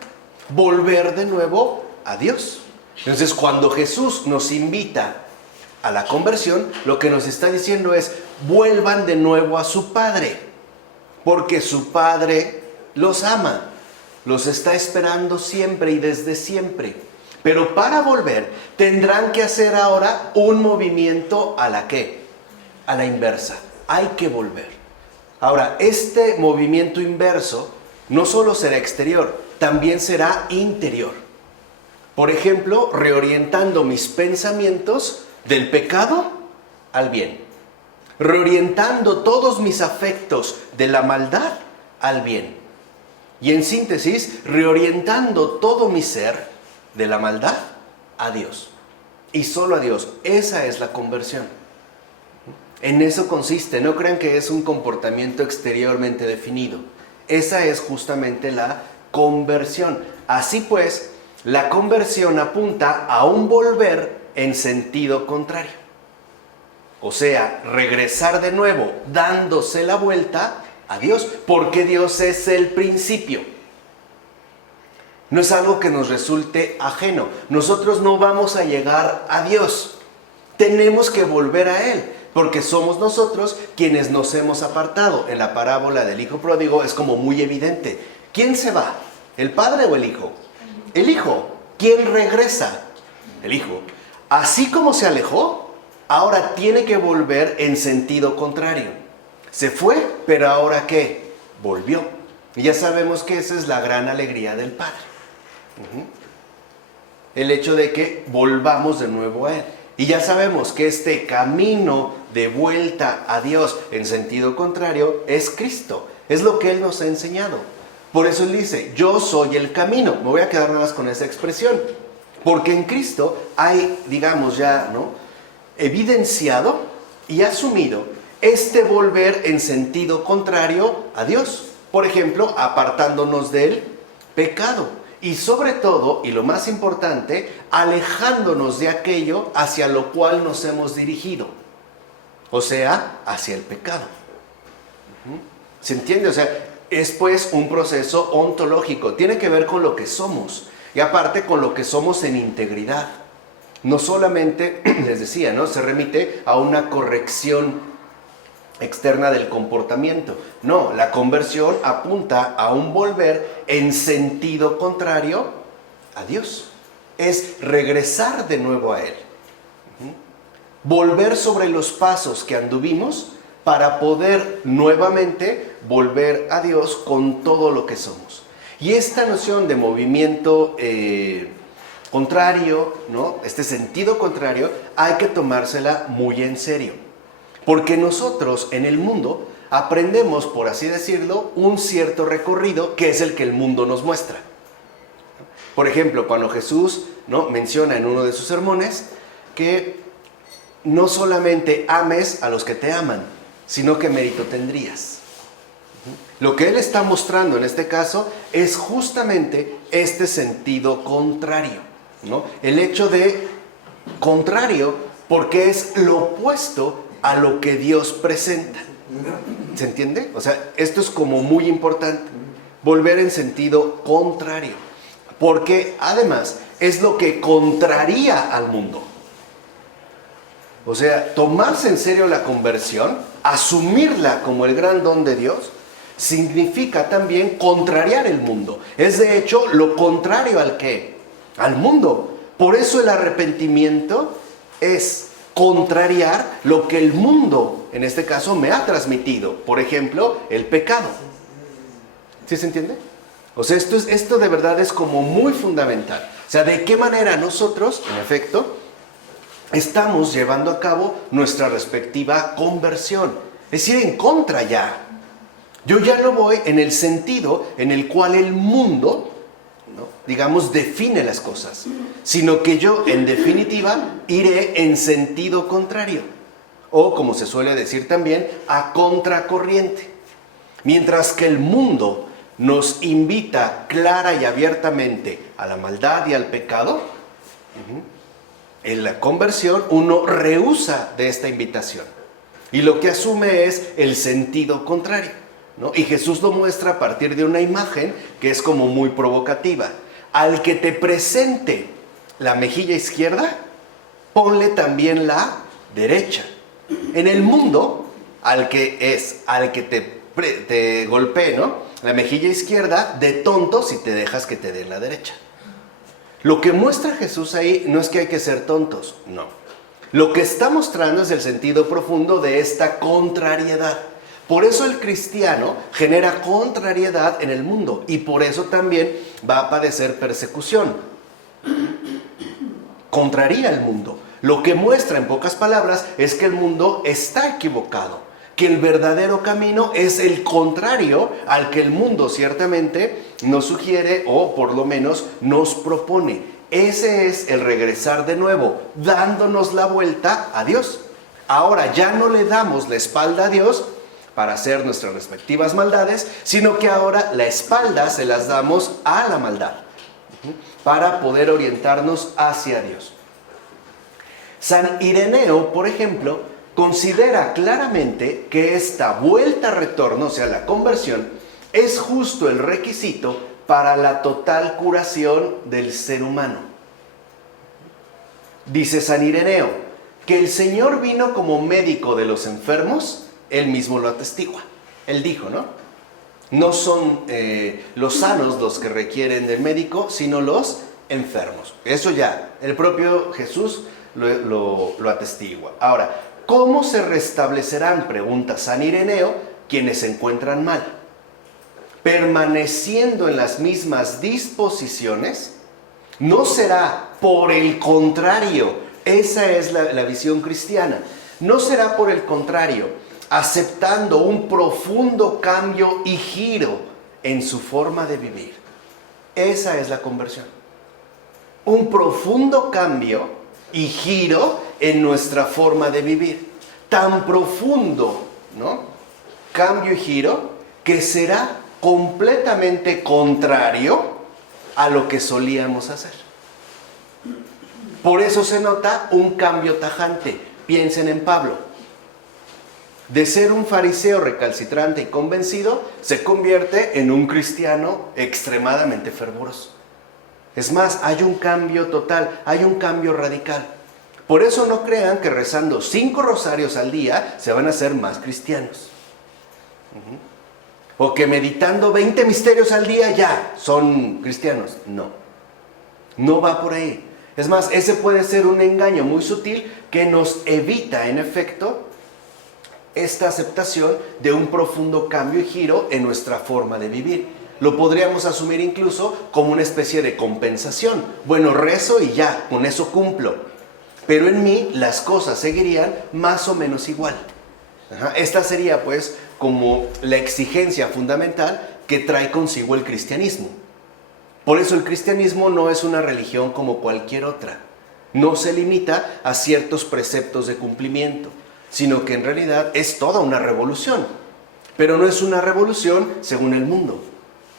Volver de nuevo a Dios. Entonces, cuando Jesús nos invita a la conversión, lo que nos está diciendo es, vuelvan de nuevo a su Padre, porque su Padre los ama, los está esperando siempre y desde siempre. Pero para volver, tendrán que hacer ahora un movimiento a la ¿qué? A la inversa. Hay que volver. Ahora, este movimiento inverso no solo será exterior, también será interior. Por ejemplo, reorientando mis pensamientos del pecado al bien. Reorientando todos mis afectos de la maldad al bien. Y en síntesis, reorientando todo mi ser de la maldad a Dios. Y solo a Dios. Esa es la conversión. En eso consiste. No crean que es un comportamiento exteriormente definido. Esa es justamente la conversión. Así pues, la conversión apunta a un volver en sentido contrario. O sea, regresar de nuevo, dándose la vuelta a Dios, porque Dios es el principio. No es algo que nos resulte ajeno. Nosotros no vamos a llegar a Dios. Tenemos que volver a Él, porque somos nosotros quienes nos hemos apartado. En la parábola del hijo pródigo es como muy evidente. ¿Quién se va? ¿El padre o el hijo? El hijo. ¿Quién regresa? El hijo. Así como se alejó, ahora tiene que volver en sentido contrario. Se fue, pero ahora ¿qué? Volvió. Y ya sabemos que esa es la gran alegría del Padre. El hecho de que volvamos de nuevo a Él. Y ya sabemos que este camino de vuelta a Dios en sentido contrario es Cristo. Es lo que Él nos ha enseñado. Por eso Él dice, yo soy el camino. Me voy a quedar nada más con esa expresión. Porque en Cristo hay, digamos ya, ¿no?, evidenciado y asumido este volver en sentido contrario a Dios. Por ejemplo, apartándonos del pecado. Y sobre todo, y lo más importante, alejándonos de aquello hacia lo cual nos hemos dirigido. O sea, hacia el pecado. ¿Se entiende? O sea, es pues un proceso ontológico. Tiene que ver con lo que somos. Y aparte con lo que somos en integridad. No solamente, les decía, ¿no?, se remite a una corrección externa del comportamiento. No, la conversión apunta a un volver en sentido contrario a Dios. Es regresar de nuevo a Él. Volver sobre los pasos que anduvimos para poder nuevamente volver a Dios con todo lo que somos. Y esta noción de movimiento contrario, ¿no?, este sentido contrario, hay que tomársela muy en serio. Porque nosotros en el mundo aprendemos, por así decirlo, un cierto recorrido que es el que el mundo nos muestra. Por ejemplo, cuando Jesús, ¿no?, menciona en uno de sus sermones que no solamente ames a los que te aman, sino que mérito tendrías. Lo que Él está mostrando en este caso es justamente este sentido contrario, ¿no? El hecho de contrario porque es lo opuesto a lo que Dios presenta. ¿Se entiende? O sea, esto es como muy importante. Volver en sentido contrario. Porque además es lo que contraría al mundo. O sea, tomarse en serio la conversión, asumirla como el gran don de Dios, significa también contrariar el mundo. Es de hecho lo contrario al ¿qué? Al mundo. Por eso el arrepentimiento es contrariar lo que el mundo, en este caso, me ha transmitido. Por ejemplo, el pecado. ¿Sí se entiende? O sea, esto de verdad es como muy fundamental. O sea, de qué manera nosotros, en efecto, estamos llevando a cabo nuestra respectiva conversión. Es decir, en contra ya. Yo ya no voy en el sentido en el cual el mundo, ¿no?, digamos, define las cosas, sino que yo, en definitiva, iré en sentido contrario. O, como se suele decir también, a contracorriente. Mientras que el mundo nos invita clara y abiertamente a la maldad y al pecado, en la conversión uno rehúsa de esta invitación y lo que asume es el sentido contrario, ¿no? Y Jesús lo muestra a partir de una imagen que es como muy provocativa. Al que te presente la mejilla izquierda, ponle también la derecha. En el mundo, al que te golpee, ¿no?, la mejilla izquierda, de tonto si te dejas que te dé la derecha. Lo que muestra Jesús ahí no es que hay que ser tontos, no. Lo que está mostrando es el sentido profundo de esta contrariedad. Por eso el cristiano genera contrariedad en el mundo y por eso también va a padecer persecución. Contraría el mundo. Lo que muestra, en pocas palabras, es que el mundo está equivocado, que el verdadero camino es el contrario al que el mundo ciertamente nos sugiere o por lo menos nos propone. Ese es el regresar de nuevo, dándonos la vuelta a Dios. Ahora ya no le damos la espalda a Dios para hacer nuestras respectivas maldades, sino que ahora la espalda se las damos a la maldad, para poder orientarnos hacia Dios. San Ireneo, por ejemplo, considera claramente que esta vuelta-retorno, o sea, la conversión, es justo el requisito para la total curación del ser humano. Dice San Ireneo, que el Señor vino como médico de los enfermos, Él mismo lo atestigua. Él dijo, ¿no? No son los sanos los que requieren del médico, sino los enfermos. Eso ya, el propio Jesús lo atestigua. Ahora, ¿cómo se restablecerán, pregunta San Ireneo, quienes se encuentran mal? Permaneciendo en las mismas disposiciones, no será por el contrario, esa es la visión cristiana, no será por el contrario, aceptando un profundo cambio y giro en su forma de vivir. Esa es la conversión. Un profundo cambio y giro en nuestra forma de vivir. Tan profundo, ¿no?, cambio y giro que será completamente contrario a lo que solíamos hacer. Por eso se nota un cambio tajante. Piensen en Pablo. De ser un fariseo recalcitrante y convencido, se convierte en un cristiano extremadamente fervoroso. Es más, hay un cambio total, hay un cambio radical. Por eso no crean que rezando 5 rosarios al día se van a hacer más cristianos. O que meditando 20 misterios al día ya son cristianos. No, no va por ahí. Es más, ese puede ser un engaño muy sutil que nos evita, en efecto, esta aceptación de un profundo cambio y giro en nuestra forma de vivir. Lo podríamos asumir incluso como una especie de compensación. Bueno, rezo y ya, con eso cumplo. Pero en mí las cosas seguirían más o menos igual. Esta sería pues como la exigencia fundamental que trae consigo el cristianismo. Por eso el cristianismo no es una religión como cualquier otra. No se limita a ciertos preceptos de cumplimiento, sino que en realidad es toda una revolución. Pero no es una revolución según el mundo,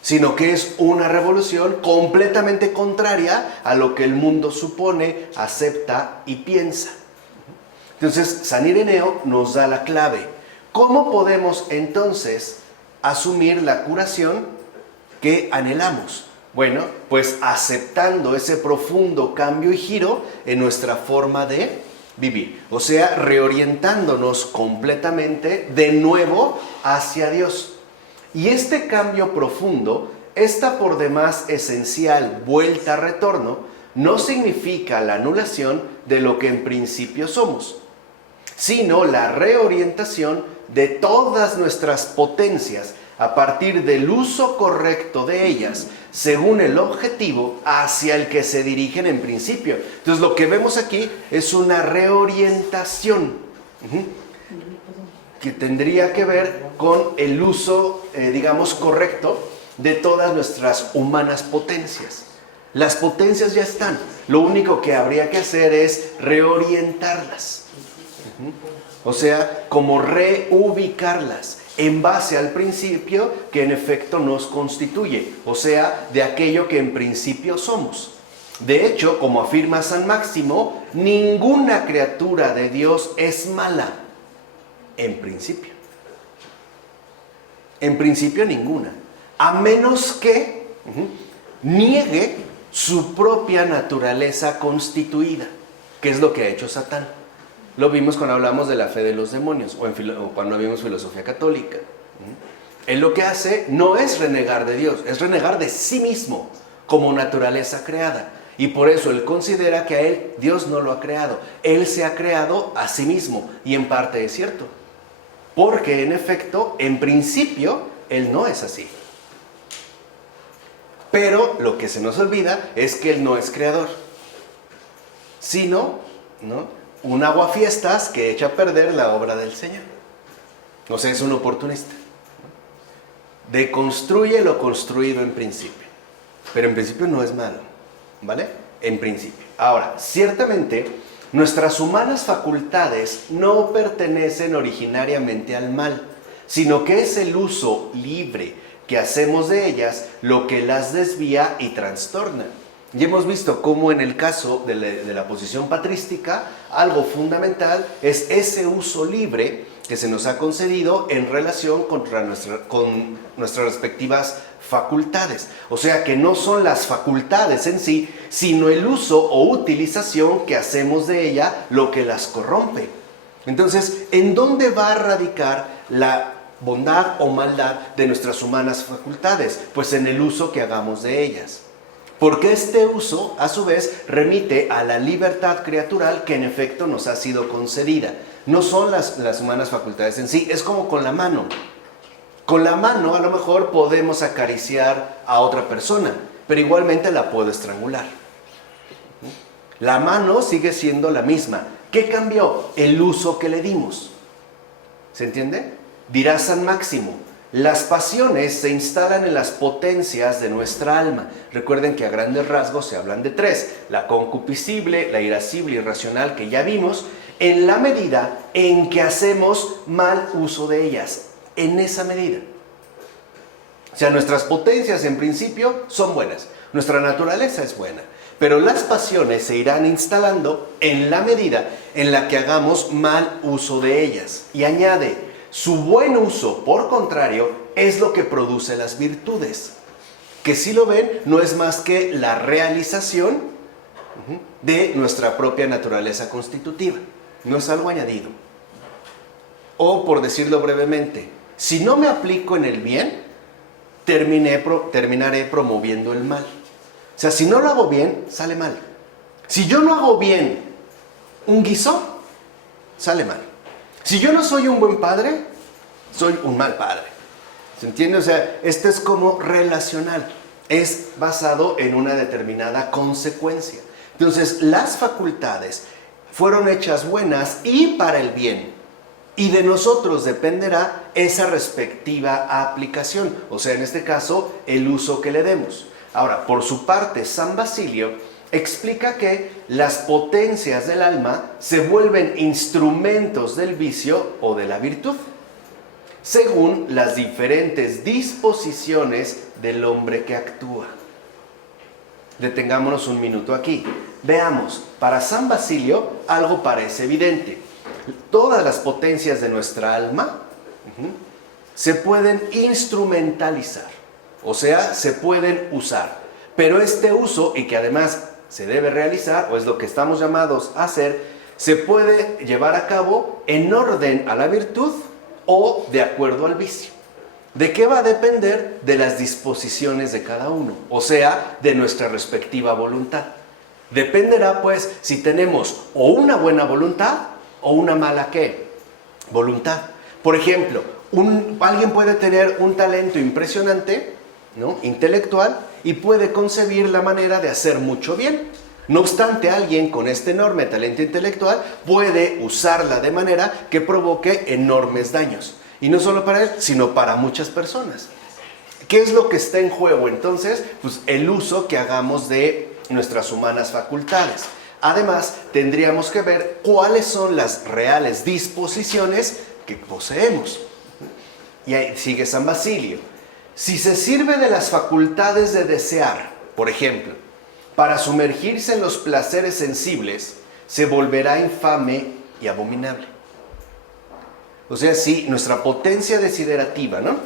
sino que es una revolución completamente contraria a lo que el mundo supone, acepta y piensa. Entonces, San Ireneo nos da la clave. ¿Cómo podemos entonces asumir la curación que anhelamos? Bueno, pues aceptando ese profundo cambio y giro en nuestra forma de vivir. O sea, reorientándonos completamente de nuevo hacia Dios. Y este cambio profundo, esta por demás esencial vuelta-retorno, no significa la anulación de lo que en principio somos, sino la reorientación de todas nuestras potencias a partir del uso correcto de ellas, según el objetivo hacia el que se dirigen en principio. Entonces lo que vemos aquí es una reorientación que tendría que ver con el uso, digamos, correcto de todas nuestras humanas potencias. Las potencias ya están, lo único que habría que hacer es reorientarlas. O sea, como reubicarlas en base al principio que en efecto nos constituye, o sea, de aquello que en principio somos. De hecho, como afirma San Máximo, ninguna criatura de Dios es mala, en principio. En principio ninguna, a menos que niegue su propia naturaleza constituida, que es lo que ha hecho Satán. Lo vimos cuando hablamos de la fe de los demonios o cuando vimos filosofía católica. Él lo que hace no es renegar de Dios, es renegar de sí mismo como naturaleza creada. Y por eso él considera que a él Dios no lo ha creado. Él se ha creado a sí mismo y en parte es cierto. Porque en efecto, en principio, él no es así. Pero lo que se nos olvida es que él no es creador, sino, ¿no?, un aguafiestas que echa a perder la obra del Señor. O sea, es un oportunista. Deconstruye lo construido en principio. Pero en principio no es malo, ¿vale? En principio. Ahora, ciertamente, nuestras humanas facultades no pertenecen originariamente al mal, sino que es el uso libre que hacemos de ellas lo que las desvía y trastorna. Y hemos visto cómo en el caso de la posición patrística, algo fundamental es ese uso libre que se nos ha concedido en relación con nuestras respectivas facultades. O sea que no son las facultades en sí, sino el uso o utilización que hacemos de ella lo que las corrompe. Entonces, ¿en dónde va a radicar la bondad o maldad de nuestras humanas facultades? Pues en el uso que hagamos de ellas. Porque este uso, a su vez, remite a la libertad criatural que en efecto nos ha sido concedida. No son las humanas facultades en sí, es como con la mano. Con la mano a lo mejor podemos acariciar a otra persona, pero igualmente la puedo estrangular. La mano sigue siendo la misma. ¿Qué cambió? El uso que le dimos. ¿Se entiende? Dirá San Máximo: las pasiones se instalan en las potencias de nuestra alma. Recuerden que a grandes rasgos se hablan de tres: la concupiscible, la irascible y irracional, que ya vimos, en la medida en que hacemos mal uso de ellas. En esa medida. O sea, nuestras potencias en principio son buenas, nuestra naturaleza es buena, pero las pasiones se irán instalando en la medida en la que hagamos mal uso de ellas. Y añade: su buen uso, por contrario, es lo que produce las virtudes, que si lo ven, no es más que la realización de nuestra propia naturaleza constitutiva, no es algo añadido. O, por decirlo brevemente, si no me aplico en el bien, terminaré promoviendo el mal. O sea, si no lo hago bien, sale mal. Si yo no hago bien un guiso, sale mal. Si yo no soy un buen padre, soy un mal padre. ¿Se entiende? O sea, esto es como relacional. Es basado en una determinada consecuencia. Entonces, las facultades fueron hechas buenas y para el bien. Y de nosotros dependerá esa respectiva aplicación. O sea, en este caso, el uso que le demos. Ahora, por su parte, San Basilio explica que las potencias del alma se vuelven instrumentos del vicio o de la virtud, según las diferentes disposiciones del hombre que actúa. Detengámonos un minuto aquí. Veamos, para San Basilio algo parece evidente. Todas las potencias de nuestra alma se pueden instrumentalizar, o sea, se pueden usar. Pero este uso, y que además se debe realizar, o es lo que estamos llamados a hacer, se puede llevar a cabo en orden a la virtud o de acuerdo al vicio. ¿De qué va a depender? De las disposiciones de cada uno, o sea, de nuestra respectiva voluntad. Dependerá, pues, si tenemos o una buena voluntad o una mala, ¿qué? Voluntad. Por ejemplo, alguien puede tener un talento impresionante, ¿no?, intelectual, y puede concebir la manera de hacer mucho bien. No obstante, alguien con este enorme talento intelectual puede usarla de manera que provoque enormes daños. Y no solo para él, sino para muchas personas. ¿Qué es lo que está en juego entonces? Pues el uso que hagamos de nuestras humanas facultades. Además, tendríamos que ver cuáles son las reales disposiciones que poseemos. Y ahí sigue San Basilio. Si se sirve de las facultades de desear, por ejemplo, para sumergirse en los placeres sensibles, se volverá infame y abominable. O sea, si nuestra potencia desiderativa, ¿no?,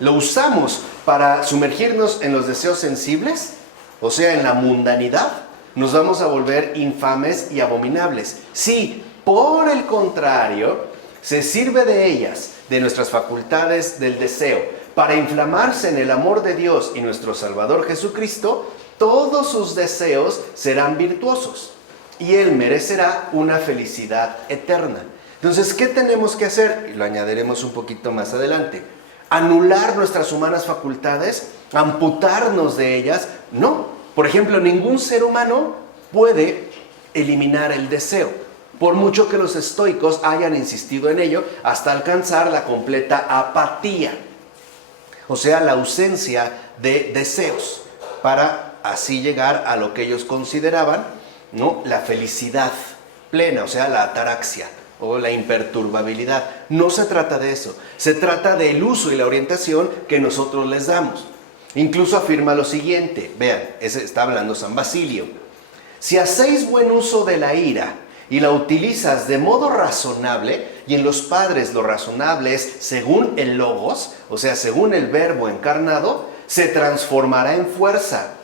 lo usamos para sumergirnos en los deseos sensibles, o sea, en la mundanidad, nos vamos a volver infames y abominables. Si, por el contrario, se sirve de ellas, de nuestras facultades del deseo, para inflamarse en el amor de Dios y nuestro Salvador Jesucristo, todos sus deseos serán virtuosos y Él merecerá una felicidad eterna. Entonces, ¿qué tenemos que hacer? Y lo añadiremos un poquito más adelante. ¿Anular nuestras humanas facultades? ¿Amputarnos de ellas? No. Por ejemplo, ningún ser humano puede eliminar el deseo, por mucho que los estoicos hayan insistido en ello hasta alcanzar la completa apatía, o sea, la ausencia de deseos, para así llegar a lo que ellos consideraban, ¿no?, la felicidad plena, o sea, la ataraxia o la imperturbabilidad. No se trata de eso, se trata del uso y la orientación que nosotros les damos. Incluso afirma lo siguiente, vean, está hablando San Basilio: si hacéis buen uso de la ira y la utilizas de modo razonable, y en los padres lo razonable es según el logos, o sea, según el verbo encarnado, se transformará en fuerza,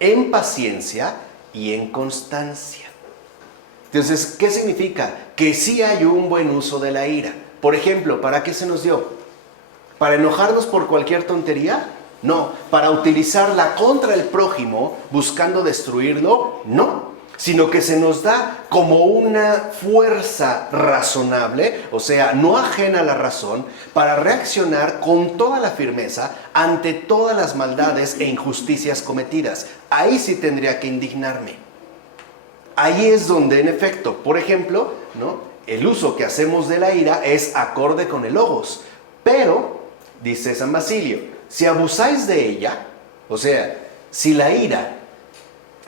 en paciencia y en constancia. Entonces, ¿qué significa? Que sí hay un buen uso de la ira. Por ejemplo, ¿para qué se nos dio? ¿Para enojarnos por cualquier tontería? No. ¿Para utilizarla contra el prójimo buscando destruirlo? No. Sino que se nos da como una fuerza razonable, o sea, no ajena a la razón, para reaccionar con toda la firmeza ante todas las maldades e injusticias cometidas. Ahí sí tendría que indignarme. Ahí es donde, en efecto, por ejemplo, ¿no?, el uso que hacemos de la ira es acorde con el logos. Pero, dice San Basilio, si abusáis de ella, o sea, si la ira,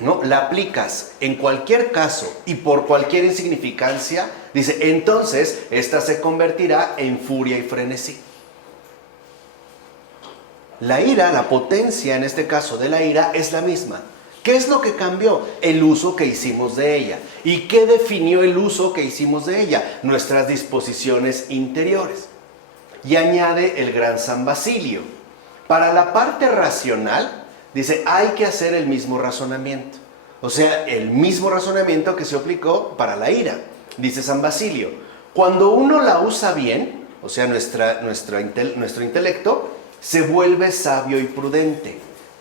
¿no?, la aplicas en cualquier caso y por cualquier insignificancia, dice, entonces esta se convertirá en furia y frenesí. La ira, la potencia en este caso de la ira es la misma. ¿Qué es lo que cambió? El uso que hicimos de ella. ¿Y qué definió el uso que hicimos de ella? Nuestras disposiciones interiores. Y añade el gran San Basilio: para la parte racional, dice, hay que hacer el mismo razonamiento. O sea, el mismo razonamiento que se aplicó para la ira. Dice San Basilio, cuando uno la usa bien, o sea, nuestro intelecto, se vuelve sabio y prudente.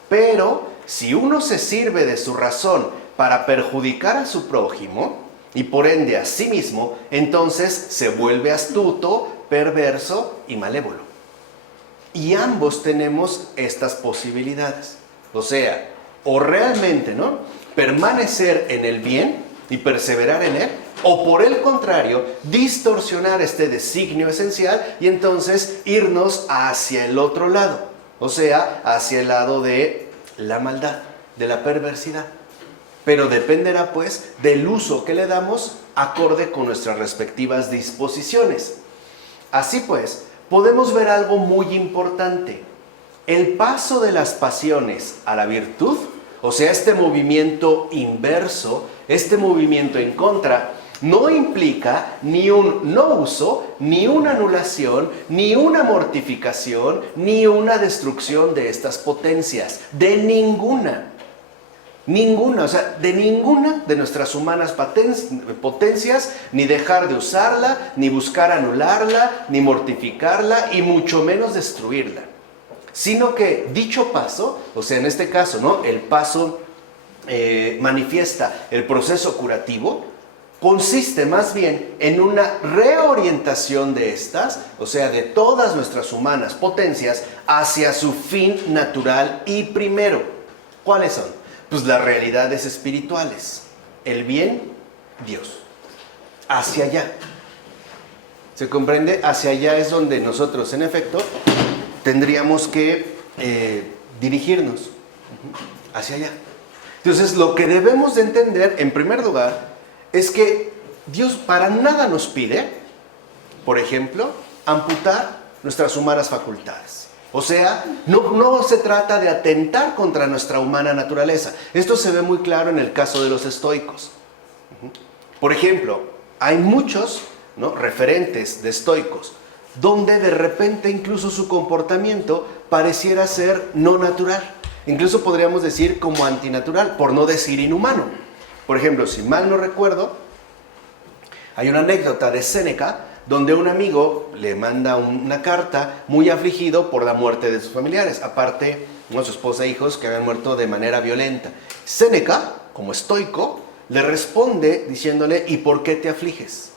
Pero si uno se sirve de su razón para perjudicar a su prójimo, y por ende a sí mismo, entonces se vuelve astuto, perverso y malévolo. Y ambos tenemos estas posibilidades. O sea, o realmente, ¿no?, permanecer en el bien y perseverar en él, o por el contrario, distorsionar este designio esencial y entonces irnos hacia el otro lado, o sea, hacia el lado de la maldad, de la perversidad. Pero dependerá, pues, del uso que le damos acorde con nuestras respectivas disposiciones. Así pues, podemos ver algo muy importante. El paso de las pasiones a la virtud, o sea, este movimiento inverso, este movimiento en contra, no implica ni un no uso, ni una anulación, ni una mortificación, ni una destrucción de estas potencias. De ninguna. Ninguna, o sea, de ninguna de nuestras humanas potencias, ni dejar de usarla, ni buscar anularla, ni mortificarla, y mucho menos destruirla. sino que dicho paso, o sea, en este caso, ¿no?, el paso manifiesta el proceso curativo, consiste más bien en una reorientación de estas, o sea, de todas nuestras humanas potencias, hacia su fin natural y primero. ¿Cuáles son? Pues las realidades espirituales, el bien, Dios, hacia allá. ¿Se comprende? Hacia allá es donde nosotros, en efecto, tendríamos que dirigirnos, hacia allá. Entonces, lo que debemos de entender, en primer lugar, es que Dios para nada nos pide, por ejemplo, amputar nuestras humanas facultades. O sea, no se trata de atentar contra nuestra humana naturaleza. Esto se ve muy claro en el caso de los estoicos. Por ejemplo, hay muchos, ¿no?, referentes de estoicos, donde de repente incluso su comportamiento pareciera ser no natural. Incluso podríamos decir como antinatural, por no decir inhumano. Por ejemplo, si mal no recuerdo, hay una anécdota de Séneca donde un amigo le manda una carta muy afligido por la muerte de sus familiares, aparte, ¿no?, su esposa e hijos que habían muerto de manera violenta. Séneca, como estoico, le responde diciéndole: ¿y por qué te afliges?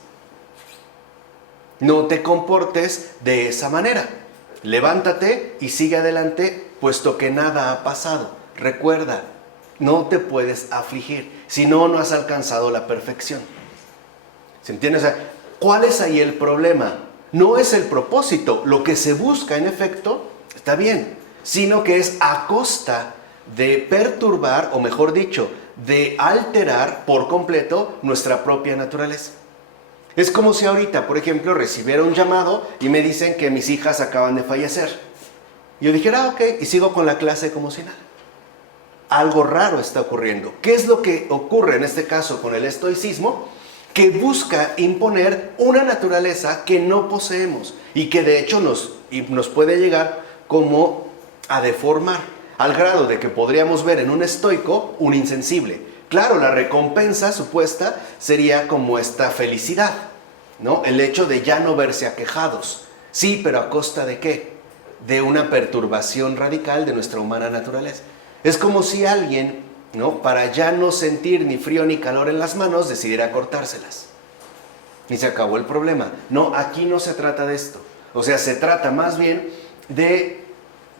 No te comportes de esa manera. Levántate y sigue adelante, puesto que nada ha pasado. Recuerda, no te puedes afligir, si no, no has alcanzado la perfección. ¿Se entiende? O sea, ¿cuál es ahí el problema? No es el propósito. Lo que se busca, en efecto, está bien, sino que es a costa de perturbar, o mejor dicho, de alterar por completo nuestra propia naturaleza. Es como si ahorita, por ejemplo, recibiera un llamado y me dicen que mis hijas acaban de fallecer. Yo dijera, ok, y sigo con la clase como si nada. Algo raro está ocurriendo. ¿Qué es lo que ocurre en este caso con el estoicismo? Que busca imponer una naturaleza que no poseemos y que de hecho nos puede llegar como a deformar, al grado de que podríamos ver en un estoico un insensible. Claro, la recompensa supuesta sería como esta felicidad, ¿no? El hecho de ya no verse aquejados. Sí, pero ¿a costa de qué? De una perturbación radical de nuestra humana naturaleza. Es como si alguien, ¿no?, para ya no sentir ni frío ni calor en las manos, decidiera cortárselas. Y se acabó el problema. No, aquí no se trata de esto. O sea, se trata más bien de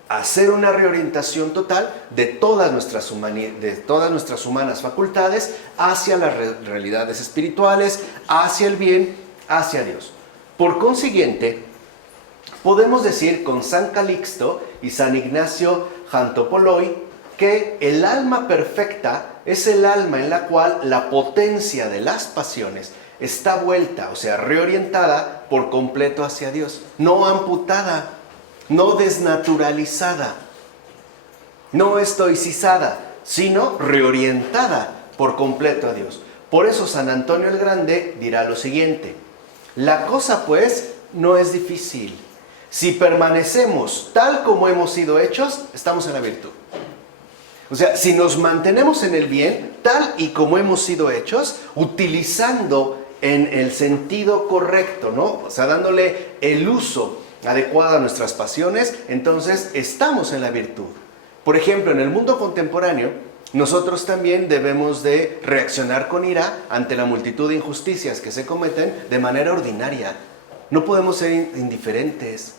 hacer una reorientación total de todas nuestras humanas facultades hacia las realidades espirituales, hacia el bien, hacia Dios. Por consiguiente, podemos decir con San Calixto y San Ignacio Jantopoloi que el alma perfecta es el alma en la cual la potencia de las pasiones está vuelta, o sea, reorientada por completo hacia Dios, no amputada, no desnaturalizada, no estoicizada, sino reorientada por completo a Dios. Por eso San Antonio el Grande dirá lo siguiente: la cosa pues no es difícil. Si permanecemos tal como hemos sido hechos, estamos en la virtud. O sea, si nos mantenemos en el bien, tal y como hemos sido hechos, utilizando en el sentido correcto, ¿no? O sea, dándole el uso adecuado a nuestras pasiones, entonces estamos en la virtud. Por ejemplo, en el mundo contemporáneo, nosotros también debemos de reaccionar con ira ante la multitud de injusticias que se cometen de manera ordinaria. No podemos ser indiferentes,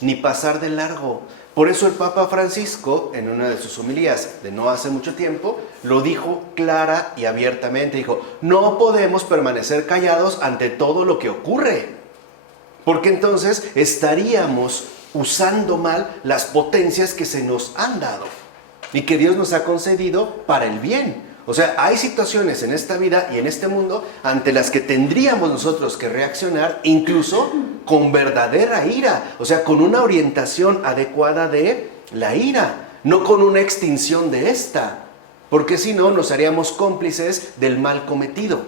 ni pasar de largo. Por eso el Papa Francisco, en una de sus homilías de no hace mucho tiempo, lo dijo clara y abiertamente. Dijo, no podemos permanecer callados ante todo lo que ocurre, porque entonces estaríamos usando mal las potencias que se nos han dado y que Dios nos ha concedido para el bien. O sea, hay situaciones en esta vida y en este mundo ante las que tendríamos nosotros que reaccionar incluso con verdadera ira, o sea, con una orientación adecuada de la ira, no con una extinción de esta, porque si no nos haríamos cómplices del mal cometido,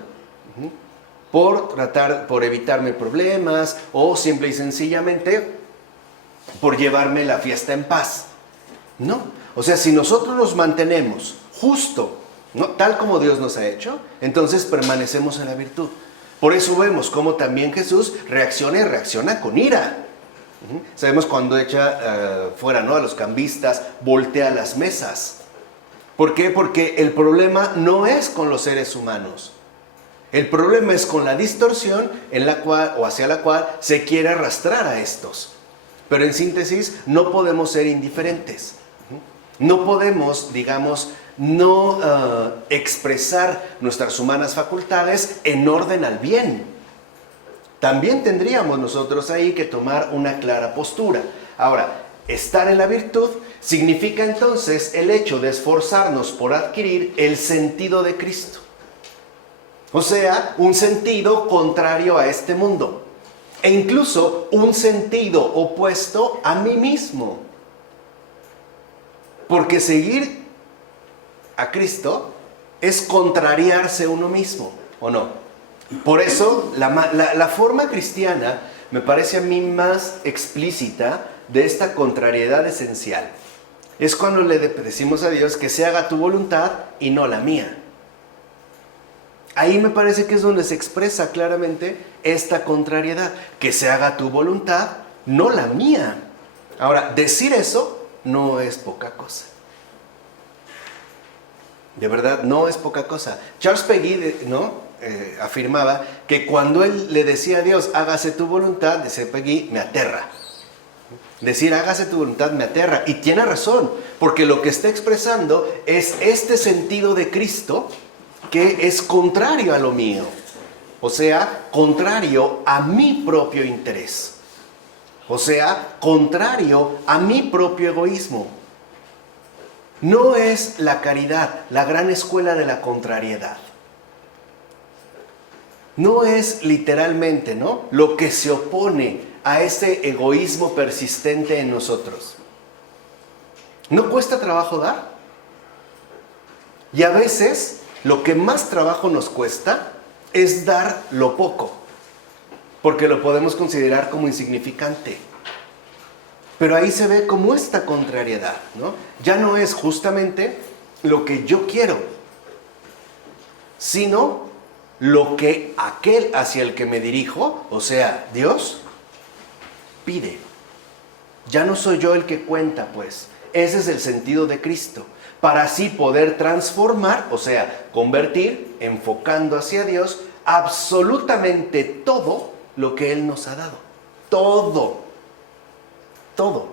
por evitarme problemas o simple y sencillamente por llevarme la fiesta en paz. No, o sea, si nosotros nos mantenemos justo, ¿no?, tal como Dios nos ha hecho, entonces permanecemos en la virtud. Por eso vemos cómo también Jesús reacciona con ira. Sabemos cuando echa fuera, ¿no?, a los cambistas, voltea las mesas. ¿Por qué? Porque el problema no es con los seres humanos. El problema es con la distorsión en la cual, o hacia la cual se quiere arrastrar a estos. Pero en síntesis, no podemos ser indiferentes. No podemos, digamos, no expresar nuestras humanas facultades en orden al bien. También tendríamos nosotros ahí que tomar una clara postura. Ahora, estar en la virtud significa entonces el hecho de esforzarnos por adquirir el sentido de Cristo. O sea, un sentido contrario a este mundo. E incluso un sentido opuesto a mí mismo. Porque seguir a Cristo es contrariarse uno mismo, ¿o no? Por eso la forma cristiana me parece a mí más explícita de esta contrariedad esencial. Es cuando le decimos a Dios que se haga tu voluntad y no la mía. Ahí me parece que es donde se expresa claramente esta contrariedad. Que se haga tu voluntad, no la mía. Ahora, decir eso no es poca cosa. De verdad, no es poca cosa. Charles Peguy, ¿no?, afirmaba que cuando él le decía a Dios, hágase tu voluntad, decía Peguy, me aterra. Decir, hágase tu voluntad, me aterra. Y tiene razón, porque lo que está expresando es este sentido de Cristo que es contrario a lo mío. O sea, contrario a mi propio interés. O sea, contrario a mi propio egoísmo. No es la caridad la gran escuela de la contrariedad. No es literalmente, ¿no?, lo que se opone a ese egoísmo persistente en nosotros. ¿No cuesta trabajo dar? Y a veces lo que más trabajo nos cuesta es dar lo poco, porque lo podemos considerar como insignificante. Pero ahí se ve como esta contrariedad, ¿no? Ya no es justamente lo que yo quiero, sino lo que aquel hacia el que me dirijo, o sea, Dios, pide. Ya no soy yo el que cuenta, pues. Ese es el sentido de Cristo. Para así poder transformar, o sea, convertir, enfocando hacia Dios, absolutamente todo lo que Él nos ha dado. Todo. Todo.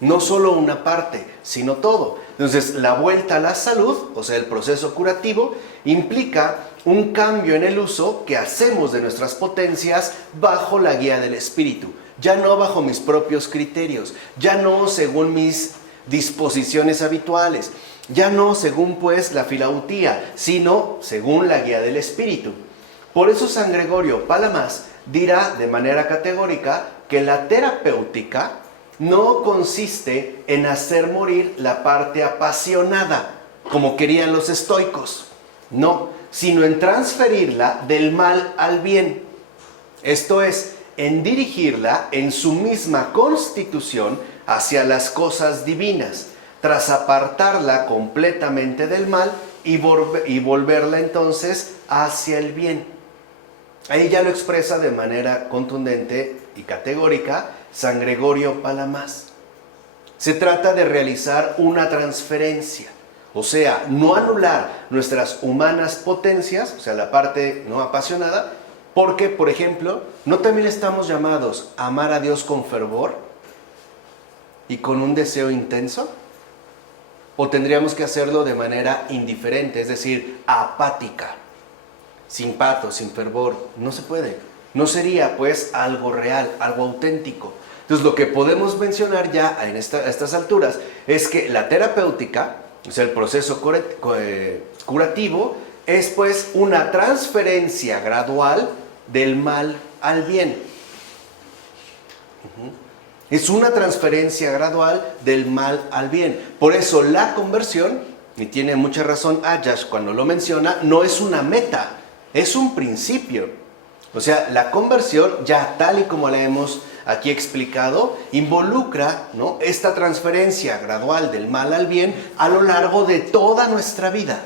No solo una parte, sino todo. Entonces, la vuelta a la salud, o sea, el proceso curativo, implica un cambio en el uso que hacemos de nuestras potencias bajo la guía del Espíritu. Ya no bajo mis propios criterios, ya no según mis disposiciones habituales, ya no según pues la filautía, sino según la guía del Espíritu. Por eso San Gregorio Palamas dirá de manera categórica que la terapéutica no consiste en hacer morir la parte apasionada, como querían los estoicos, no, sino en transferirla del mal al bien. Esto es, en dirigirla en su misma constitución hacia las cosas divinas, tras apartarla completamente del mal y volverla entonces hacia el bien. Ahí ya lo expresa de manera contundente y categórica San Gregorio Palamas. Se trata de realizar una transferencia, o sea, no anular nuestras humanas potencias, o sea, la parte no apasionada, porque, por ejemplo, ¿no también estamos llamados a amar a Dios con fervor y con un deseo intenso? ¿O tendríamos que hacerlo de manera indiferente, es decir, apática, sin patos, sin fervor? No se puede. No sería, pues, algo real, algo auténtico. Entonces, lo que podemos mencionar ya a estas alturas es que la terapéutica, o sea, el proceso curativo, es, pues, una transferencia gradual del mal al bien. Es una transferencia gradual del mal al bien. Por eso la conversión, y tiene mucha razón Ayash cuando lo menciona, no es una meta, es un principio. O sea, la conversión, ya tal y como la hemos aquí explicado, involucra, ¿no?, esta transferencia gradual del mal al bien a lo largo de toda nuestra vida.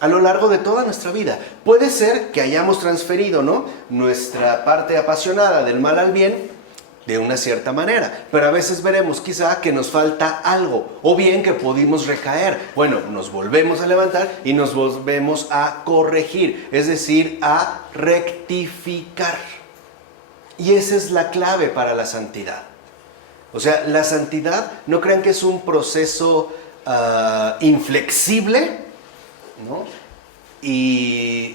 A lo largo de toda nuestra vida. Puede ser que hayamos transferido, ¿no?, nuestra parte apasionada del mal al bien de una cierta manera, pero a veces veremos quizá que nos falta algo, o bien que pudimos recaer. Bueno, nos volvemos a levantar y nos volvemos a corregir, es decir, a rectificar. Y esa es la clave para la santidad. O sea, la santidad, no crean que es un proceso inflexible, ¿no? Y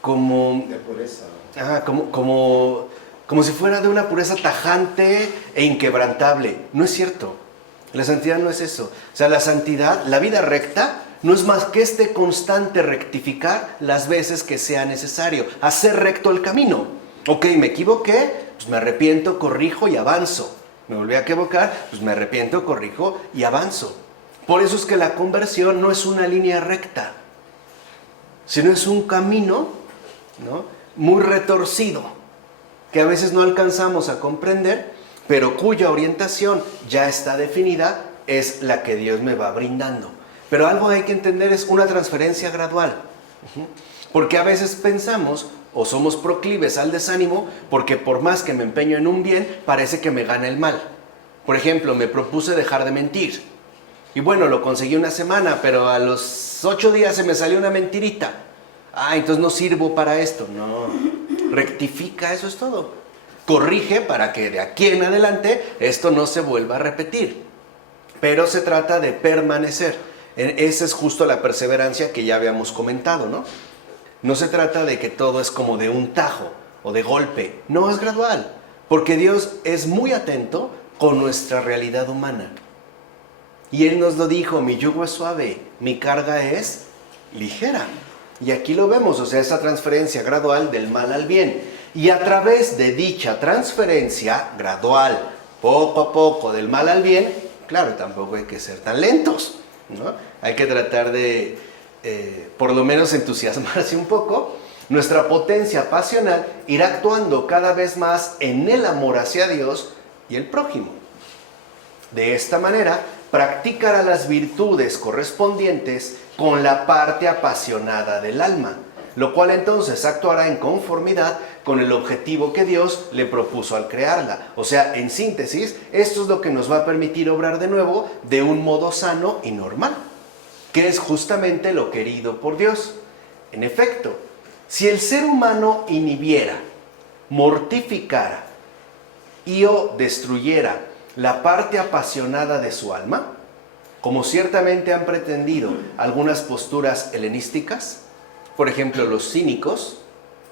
como... de pureza. Como si fuera de una pureza tajante e inquebrantable. No es cierto. La santidad no es eso. O sea, la santidad, la vida recta, no es más que este constante rectificar las veces que sea necesario. Hacer recto el camino. Ok, me equivoqué, pues me arrepiento, corrijo y avanzo. Me volví a equivocar, pues me arrepiento, corrijo y avanzo. Por eso es que la conversión no es una línea recta, sino es un camino, ¿no?, muy retorcido, que a veces no alcanzamos a comprender, pero cuya orientación ya está definida, es la que Dios me va brindando. Pero algo hay que entender, es una transferencia gradual. Porque a veces pensamos o somos proclives al desánimo porque por más que me empeño en un bien, parece que me gana el mal. Por ejemplo, me propuse dejar de mentir. Y bueno, lo conseguí una semana, pero a los 8 días se me salió una mentirita. Entonces no sirvo para esto. No, rectifica, eso es todo. Corrige para que de aquí en adelante esto no se vuelva a repetir. Pero se trata de permanecer. Esa es justo la perseverancia que ya habíamos comentado, ¿no? No se trata de que todo es como de un tajo o de golpe. No, es gradual. Porque Dios es muy atento con nuestra realidad humana. Y Él nos lo dijo: mi yugo es suave, mi carga es ligera. Y aquí lo vemos, o sea, esa transferencia gradual del mal al bien. Y a través de dicha transferencia gradual, poco a poco, del mal al bien, claro, tampoco hay que ser tan lentos, ¿no? Hay que tratar de, por lo menos, entusiasmarse un poco. Nuestra potencia pasional irá actuando cada vez más en el amor hacia Dios y el prójimo. De esta manera, practicará las virtudes correspondientes con la parte apasionada del alma, lo cual entonces actuará en conformidad con el objetivo que Dios le propuso al crearla. O sea, en síntesis, esto es lo que nos va a permitir obrar de nuevo de un modo sano y normal, que es justamente lo querido por Dios. En efecto, si el ser humano inhibiera, mortificara y o destruyera la parte apasionada de su alma, como ciertamente han pretendido algunas posturas helenísticas, por ejemplo los cínicos,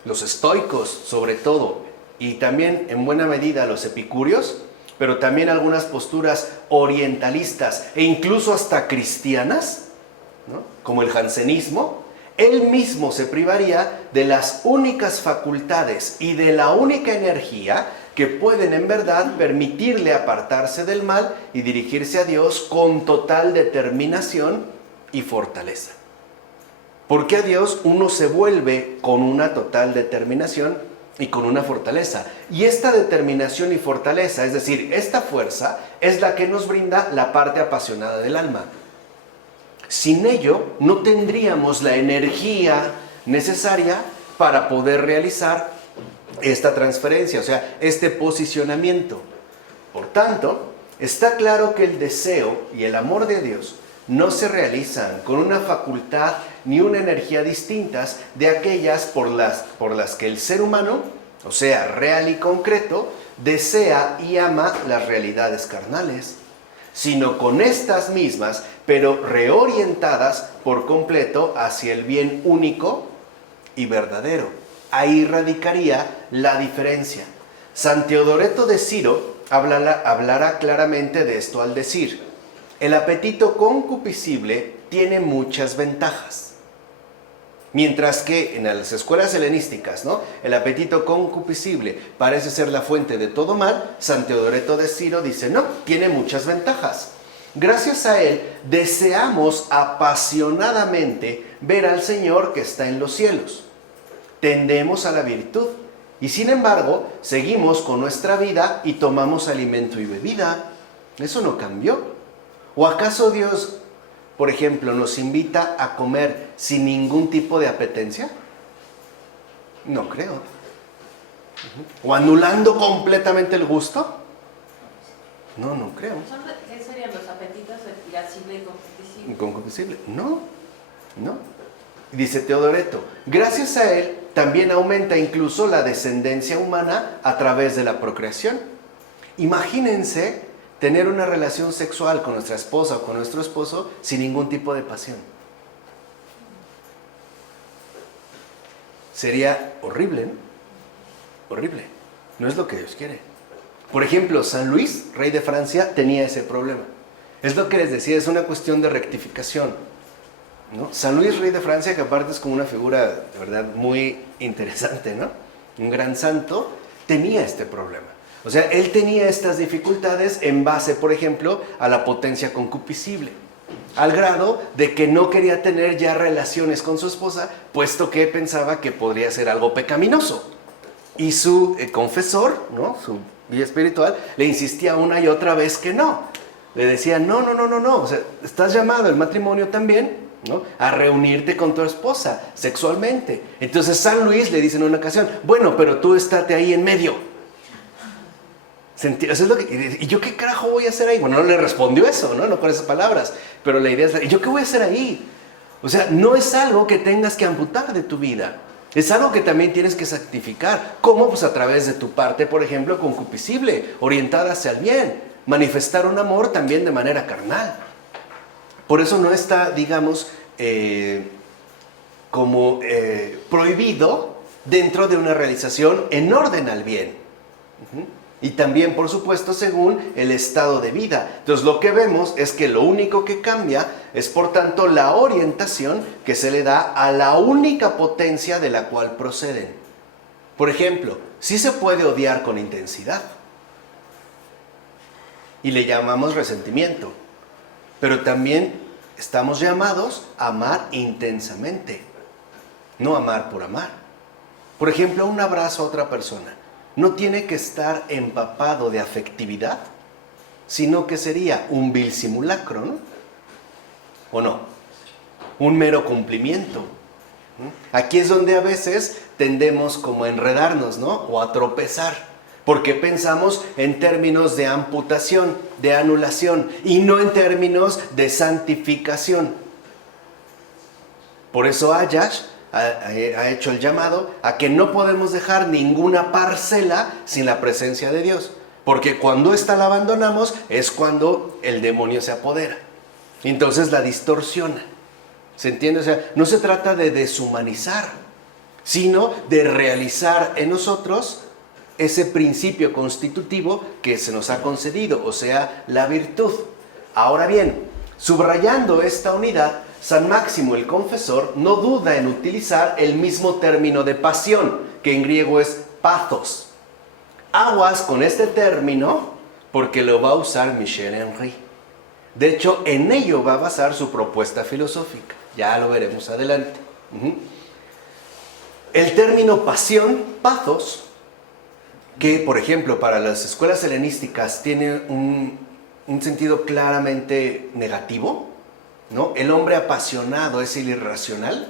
los estoicos sobre todo, y también en buena medida los epicúreos, pero también algunas posturas orientalistas e incluso hasta cristianas, ¿no?, como el jansenismo, él mismo se privaría de las únicas facultades y de la única energía que pueden en verdad permitirle apartarse del mal y dirigirse a Dios con total determinación y fortaleza. Porque a Dios uno se vuelve con una total determinación y con una fortaleza. Y esta determinación y fortaleza, es decir, esta fuerza, es la que nos brinda la parte apasionada del alma. Sin ello, no tendríamos la energía necesaria para poder realizar esta transferencia, o sea, este posicionamiento. Por tanto, está claro que el deseo y el amor de Dios no se realizan con una facultad ni una energía distintas de aquellas por las que el ser humano, o sea, real y concreto, desea y ama las realidades carnales, sino con estas mismas, pero reorientadas por completo hacia el bien único y verdadero. Ahí radicaría la diferencia. San Teodoreto de Ciro hablará claramente de esto al decir: el apetito concupiscible tiene muchas ventajas. Mientras que en las escuelas helenísticas, ¿no?, el apetito concupiscible parece ser la fuente de todo mal, San Teodoreto de Ciro dice: no, tiene muchas ventajas. Gracias a él deseamos apasionadamente ver al Señor que está en los cielos. Tendemos a la virtud y sin embargo seguimos con nuestra vida y tomamos alimento y bebida. Eso no cambió. ¿O acaso Dios, por ejemplo, nos invita a comer sin ningún tipo de apetencia? No creo. ¿O anulando completamente el gusto? No, no creo. ¿Qué serían los apetitos irascible y concupiscible? Inconcupiscible. No, no. Dice Teodoreto, gracias a él también aumenta incluso la descendencia humana a través de la procreación. Imagínense tener una relación sexual con nuestra esposa o con nuestro esposo sin ningún tipo de pasión. Sería horrible, ¿no? Horrible. No es lo que Dios quiere. Por ejemplo, San Luis, rey de Francia, tenía ese problema. Es lo que les decía, es una cuestión de rectificación, ¿no? San Luis, rey de Francia, que aparte es como una figura de verdad muy interesante, ¿no? Un gran santo, tenía este problema. O sea, él tenía estas dificultades en base, por ejemplo, a la potencia concupiscible, al grado de que no quería tener ya relaciones con su esposa, puesto que pensaba que podría ser algo pecaminoso. Y su confesor, ¿no? Su guía espiritual, le insistía una y otra vez que no. Le decía, no, o sea, estás llamado al matrimonio también, ¿no? A reunirte con tu esposa sexualmente. Entonces San Luis le dice en una ocasión, bueno, pero tú estate ahí en medio. Eso es lo que, ¿y yo qué carajo voy a hacer ahí? Bueno, no le respondió eso, ¿no? No con esas palabras, pero la idea es, ¿y yo qué voy a hacer ahí? O sea, no es algo que tengas que amputar de tu vida. Es algo que también tienes que sacrificar. ¿Cómo? Pues a través de tu parte, por ejemplo, concupiscible, orientada hacia el bien. Manifestar un amor también de manera carnal. Por eso no está, digamos, prohibido dentro de una realización en orden al bien. Y también, por supuesto, según el estado de vida. Entonces, lo que vemos es que lo único que cambia es, por tanto, la orientación que se le da a la única potencia de la cual proceden. Por ejemplo, sí se puede odiar con intensidad. Y le llamamos resentimiento. Pero también estamos llamados a amar intensamente. No amar por amar. Por ejemplo, un abrazo a otra persona no tiene que estar empapado de afectividad, sino que sería un vil simulacro, ¿no? ¿O no? Un mero cumplimiento. Aquí es donde a veces tendemos como a enredarnos, ¿no? O a tropezar, porque pensamos en términos de amputación, de anulación, y no en términos de santificación. Por eso Ayash ha hecho el llamado a que no podemos dejar ninguna parcela sin la presencia de Dios, porque cuando ésta la abandonamos es cuando el demonio se apodera, entonces la distorsiona. ¿Se entiende? O sea, no se trata de deshumanizar, sino de realizar en nosotros ese principio constitutivo que se nos ha concedido, o sea, la virtud. Ahora bien, subrayando esta unidad, San Máximo el Confesor no duda en utilizar el mismo término de pasión, que en griego es pathos. Aguas con este término, porque lo va a usar Michel Henry. De hecho, en ello va a basar su propuesta filosófica. Ya lo veremos adelante. El término pasión, pathos, que por ejemplo para las escuelas helenísticas tiene un sentido claramente negativo, ¿no? El hombre apasionado es el irracional.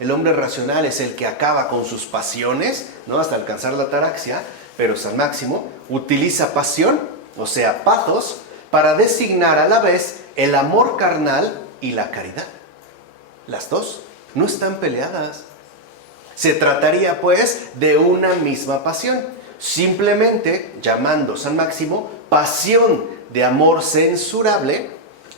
El hombre racional es el que acaba con sus pasiones, ¿no? Hasta alcanzar la ataraxia. Pero San Máximo utiliza pasión, o sea, pathos, para designar a la vez el amor carnal y la caridad. Las dos no están peleadas. Se trataría pues de una misma pasión, simplemente llamando San Máximo pasión de amor censurable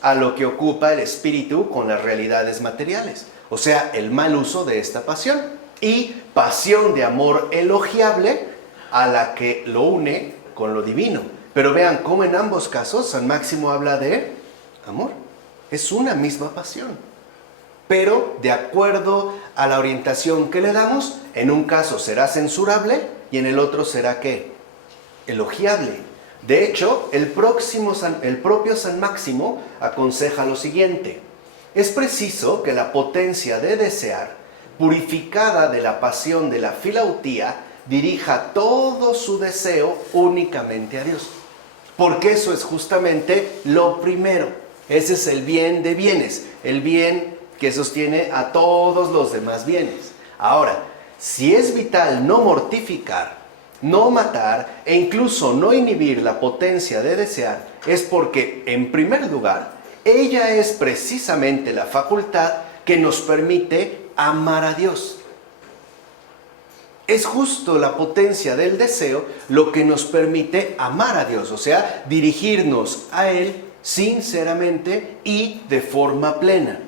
a lo que ocupa el espíritu con las realidades materiales, o sea, el mal uso de esta pasión, y pasión de amor elogiable a la que lo une con lo divino. Pero vean cómo en ambos casos San Máximo habla de amor. Es una misma pasión, pero de acuerdo a la orientación que le damos, en un caso será censurable y en el otro será ¿qué? Elogiable. De hecho, el propio San Máximo aconseja lo siguiente: es preciso que la potencia de desear, purificada de la pasión de la filautía, dirija todo su deseo únicamente a Dios. Porque eso es justamente lo primero. Ese es el bien de bienes, el bien que sostiene a todos los demás bienes. Ahora, si es vital no mortificar no matar e incluso no inhibir la potencia de desear es porque, en primer lugar, ella es precisamente la facultad que nos permite amar a Dios. Es justo la potencia del deseo lo que nos permite amar a Dios, o sea, dirigirnos a Él sinceramente y de forma plena.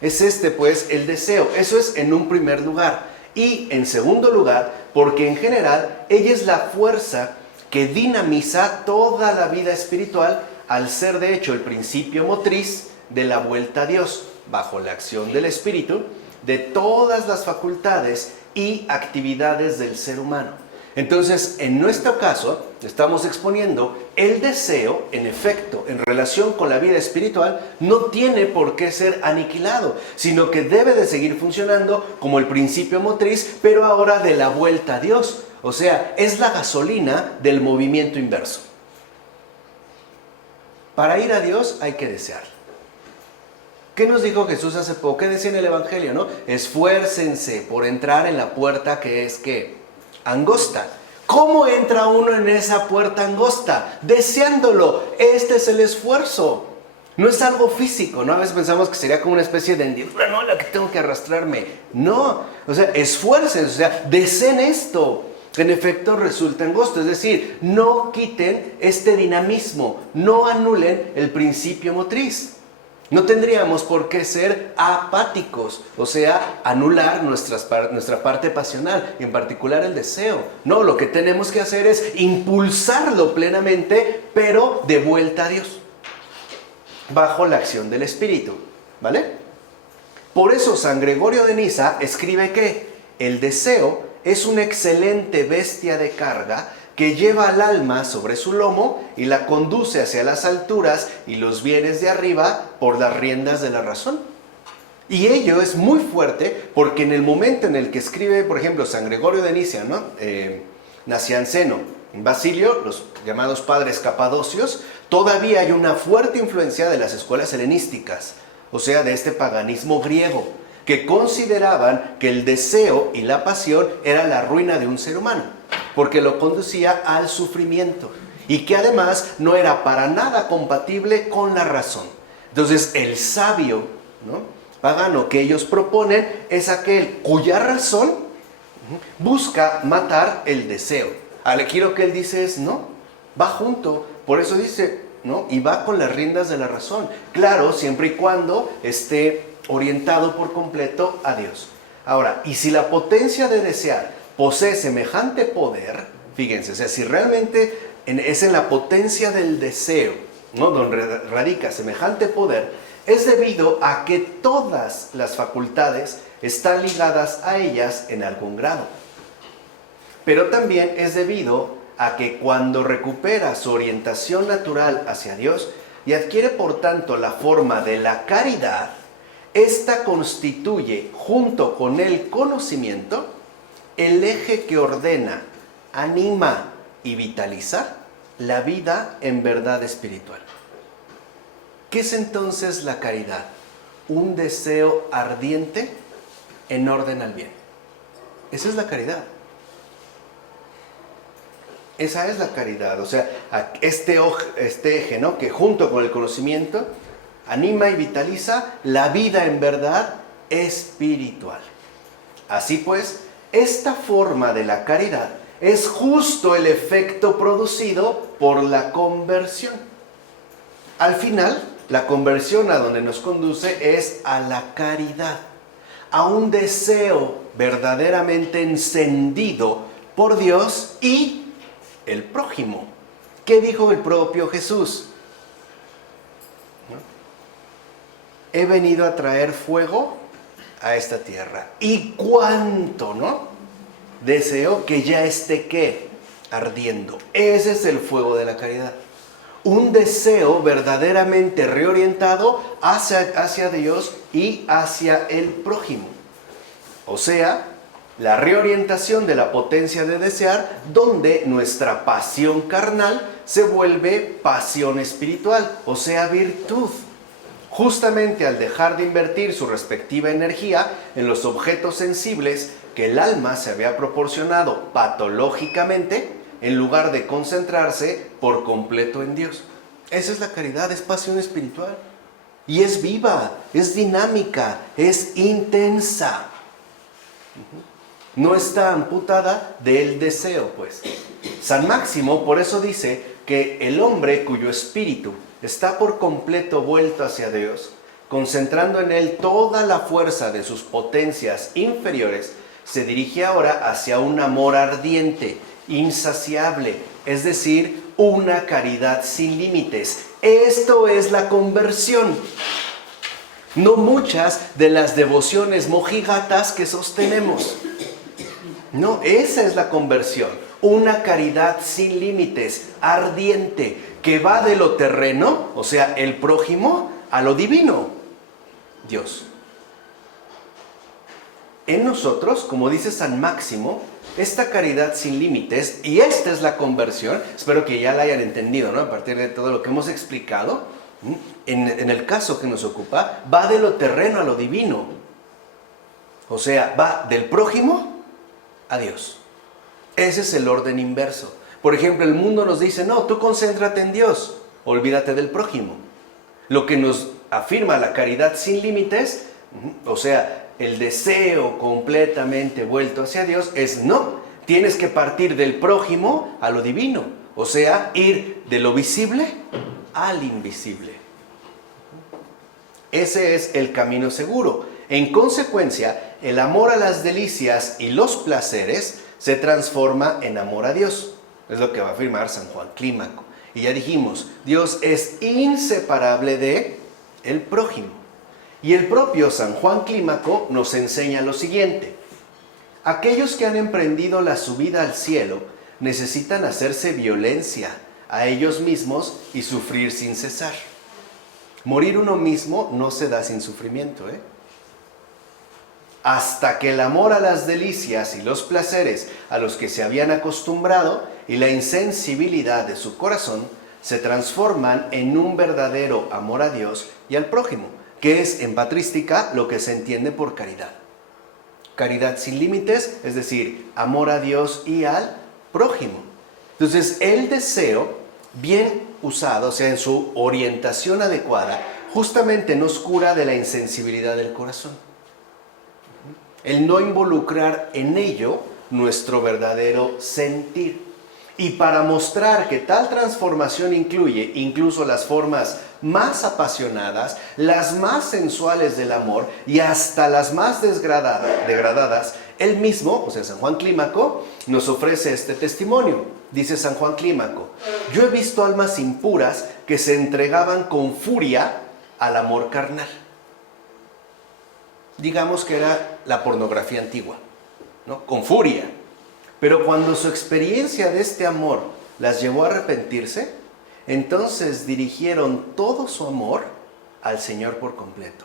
Es pues el deseo, eso es en un primer lugar. Y en segundo lugar, porque en general ella es la fuerza que dinamiza toda la vida espiritual al ser de hecho el principio motriz de la vuelta a Dios, bajo la acción del Espíritu, de todas las facultades y actividades del ser humano. Entonces, en nuestro caso, estamos exponiendo el deseo, en efecto, en relación con la vida espiritual, no tiene por qué ser aniquilado, sino que debe de seguir funcionando como el principio motriz, pero ahora de la vuelta a Dios. O sea, es la gasolina del movimiento inverso. Para ir a Dios hay que desear. ¿Qué nos dijo Jesús hace poco? ¿Qué decía en el Evangelio, no? Esfuércense por entrar en la puerta que es, ¿qué? Angosta. ¿Cómo entra uno en esa puerta angosta? Deseándolo. Este es el esfuerzo. No es algo físico, ¿no? A veces pensamos que sería como una especie de hendidura, ¿no? La que tengo que arrastrarme. No. O sea, esfuércense, o sea, deseen esto. En efecto, resulta angosto. Es decir, no quiten este dinamismo. No anulen el principio motriz. No tendríamos por qué ser apáticos, o sea, anular nuestra parte pasional, en particular el deseo. No, lo que tenemos que hacer es impulsarlo plenamente, pero de vuelta a Dios, bajo la acción del Espíritu, ¿vale? Por eso San Gregorio de Niza escribe que el deseo es una excelente bestia de carga que lleva al alma sobre su lomo y la conduce hacia las alturas y los bienes de arriba por las riendas de la razón. Y ello es muy fuerte porque en el momento en el que escribe, por ejemplo, San Gregorio de Niza, ¿no? Nacianceno, Basilio, los llamados padres capadocios, todavía hay una fuerte influencia de las escuelas helenísticas, o sea, de este paganismo griego, que consideraban que el deseo y la pasión era la ruina de un ser humano, porque lo conducía al sufrimiento y que además no era para nada compatible con la razón. Entonces, el sabio, ¿no?, pagano que ellos proponen es aquel cuya razón busca matar el deseo. Al giro que él dice es no, va junto, por eso dice, ¿no?, y va con las riendas de la razón. Claro, siempre y cuando esté orientado por completo a Dios. Ahora, y si la potencia de desear posee semejante poder, fíjense, o sea, si realmente es en la potencia del deseo, ¿no?, donde radica semejante poder, es debido a que todas las facultades están ligadas a ellas en algún grado. Pero también es debido a que cuando recupera su orientación natural hacia Dios y adquiere por tanto la forma de la caridad, esta constituye, junto con el conocimiento, el eje que ordena, anima y vitaliza la vida en verdad espiritual. ¿Qué es entonces la caridad? Un deseo ardiente en orden al bien. Esa es la caridad. Esa es la caridad, o sea, este eje, ¿no?, que junto con el conocimiento anima y vitaliza la vida en verdad espiritual. Así pues, esta forma de la caridad es justo el efecto producido por la conversión. Al final, la conversión a donde nos conduce es a la caridad, a un deseo verdaderamente encendido por Dios y el prójimo. ¿Qué dijo el propio Jesús? He venido a traer fuego a esta tierra. ¿Y cuánto, no? Deseo que ya esté, ¿qué?, ardiendo. Ese es el fuego de la caridad. Un deseo verdaderamente reorientado hacia Dios y hacia el prójimo. O sea, la reorientación de la potencia de desear, donde nuestra pasión carnal se vuelve pasión espiritual, o sea, virtud. Justamente al dejar de invertir su respectiva energía en los objetos sensibles que el alma se había proporcionado patológicamente en lugar de concentrarse por completo en Dios. Esa es la caridad, es pasión espiritual. Y es viva, es dinámica, es intensa. No está amputada del deseo, pues. San Máximo por eso dice que el hombre cuyo espíritu está por completo vuelto hacia Dios, concentrando en él toda la fuerza de sus potencias inferiores, se dirige ahora hacia un amor ardiente, insaciable, es decir, una caridad sin límites. Esto es la conversión. No muchas de las devociones mojigatas que sostenemos. No, esa es la conversión. Una caridad sin límites, ardiente, que va de lo terreno, o sea, el prójimo, a lo divino, Dios. En nosotros, como dice San Máximo, esta caridad sin límites, y esta es la conversión, espero que ya la hayan entendido, ¿no? A partir de todo lo que hemos explicado, en el caso que nos ocupa, va de lo terreno a lo divino. O sea, va del prójimo a Dios. Ese es el orden inverso. Por ejemplo, el mundo nos dice, no, tú concéntrate en Dios, olvídate del prójimo. Lo que nos afirma la caridad sin límites, o sea, el deseo completamente vuelto hacia Dios, es no, tienes que partir del prójimo a lo divino. O sea, ir de lo visible al invisible. Ese es el camino seguro. En consecuencia, el amor a las delicias y los placeres se transforma en amor a Dios. Es lo que va a afirmar San Juan Clímaco. Y ya dijimos, Dios es inseparable de el prójimo. Y el propio San Juan Clímaco nos enseña lo siguiente. Aquellos que han emprendido la subida al cielo necesitan hacerse violencia a ellos mismos y sufrir sin cesar. Morir uno mismo no se da sin sufrimiento, hasta que el amor a las delicias y los placeres a los que se habían acostumbrado y la insensibilidad de su corazón se transforman en un verdadero amor a Dios y al prójimo, que es en patrística lo que se entiende por caridad. Caridad sin límites, es decir, amor a Dios y al prójimo. Entonces, el deseo, bien usado, o sea, en su orientación adecuada, justamente nos cura de la insensibilidad del corazón. El no involucrar en ello nuestro verdadero sentir. Y para mostrar que tal transformación incluye incluso las formas más apasionadas, las más sensuales del amor y hasta las más degradadas, él mismo, o sea, San Juan Clímaco, nos ofrece este testimonio. Dice San Juan Clímaco, yo he visto almas impuras que se entregaban con furia al amor carnal. Digamos que era la pornografía antigua, ¿no? Con furia. Pero cuando su experiencia de este amor las llevó a arrepentirse, entonces dirigieron todo su amor al Señor por completo.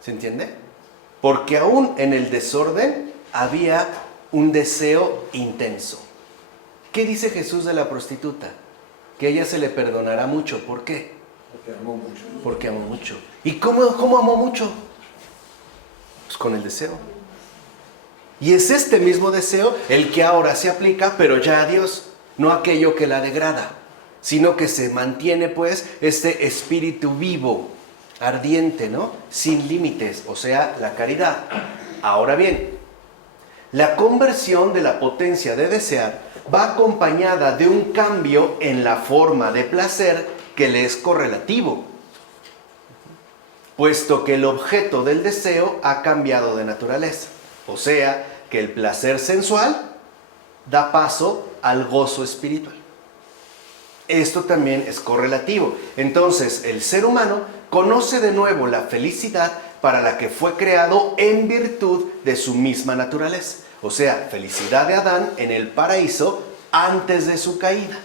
¿Se entiende? Porque aún en el desorden había un deseo intenso. ¿Qué dice Jesús de la prostituta? Que a ella se le perdonará mucho. ¿Por qué? Porque amó mucho. Porque amó mucho. ¿Y cómo amó mucho? Pues con el deseo. Y es este mismo deseo el que ahora se aplica, pero ya a Dios, no aquello que la degrada, sino que se mantiene pues este espíritu vivo, ardiente, ¿no? Sin límites, o sea, la caridad. Ahora bien, la conversión de la potencia de desear va acompañada de un cambio en la forma de placer que le es correlativo, puesto que el objeto del deseo ha cambiado de naturaleza. O sea, que el placer sensual da paso al gozo espiritual. Esto también es correlativo. Entonces, el ser humano conoce de nuevo la felicidad para la que fue creado en virtud de su misma naturaleza. O sea, felicidad de Adán en el paraíso antes de su caída.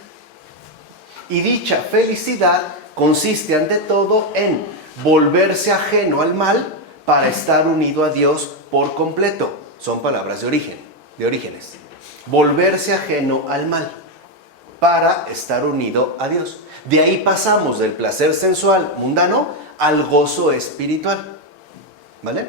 Y dicha felicidad consiste ante todo en volverse ajeno al mal para estar unido a Dios por completo. Son palabras de Orígenes. Volverse ajeno al mal para estar unido a Dios. De ahí pasamos del placer sensual mundano al gozo espiritual. ¿Vale?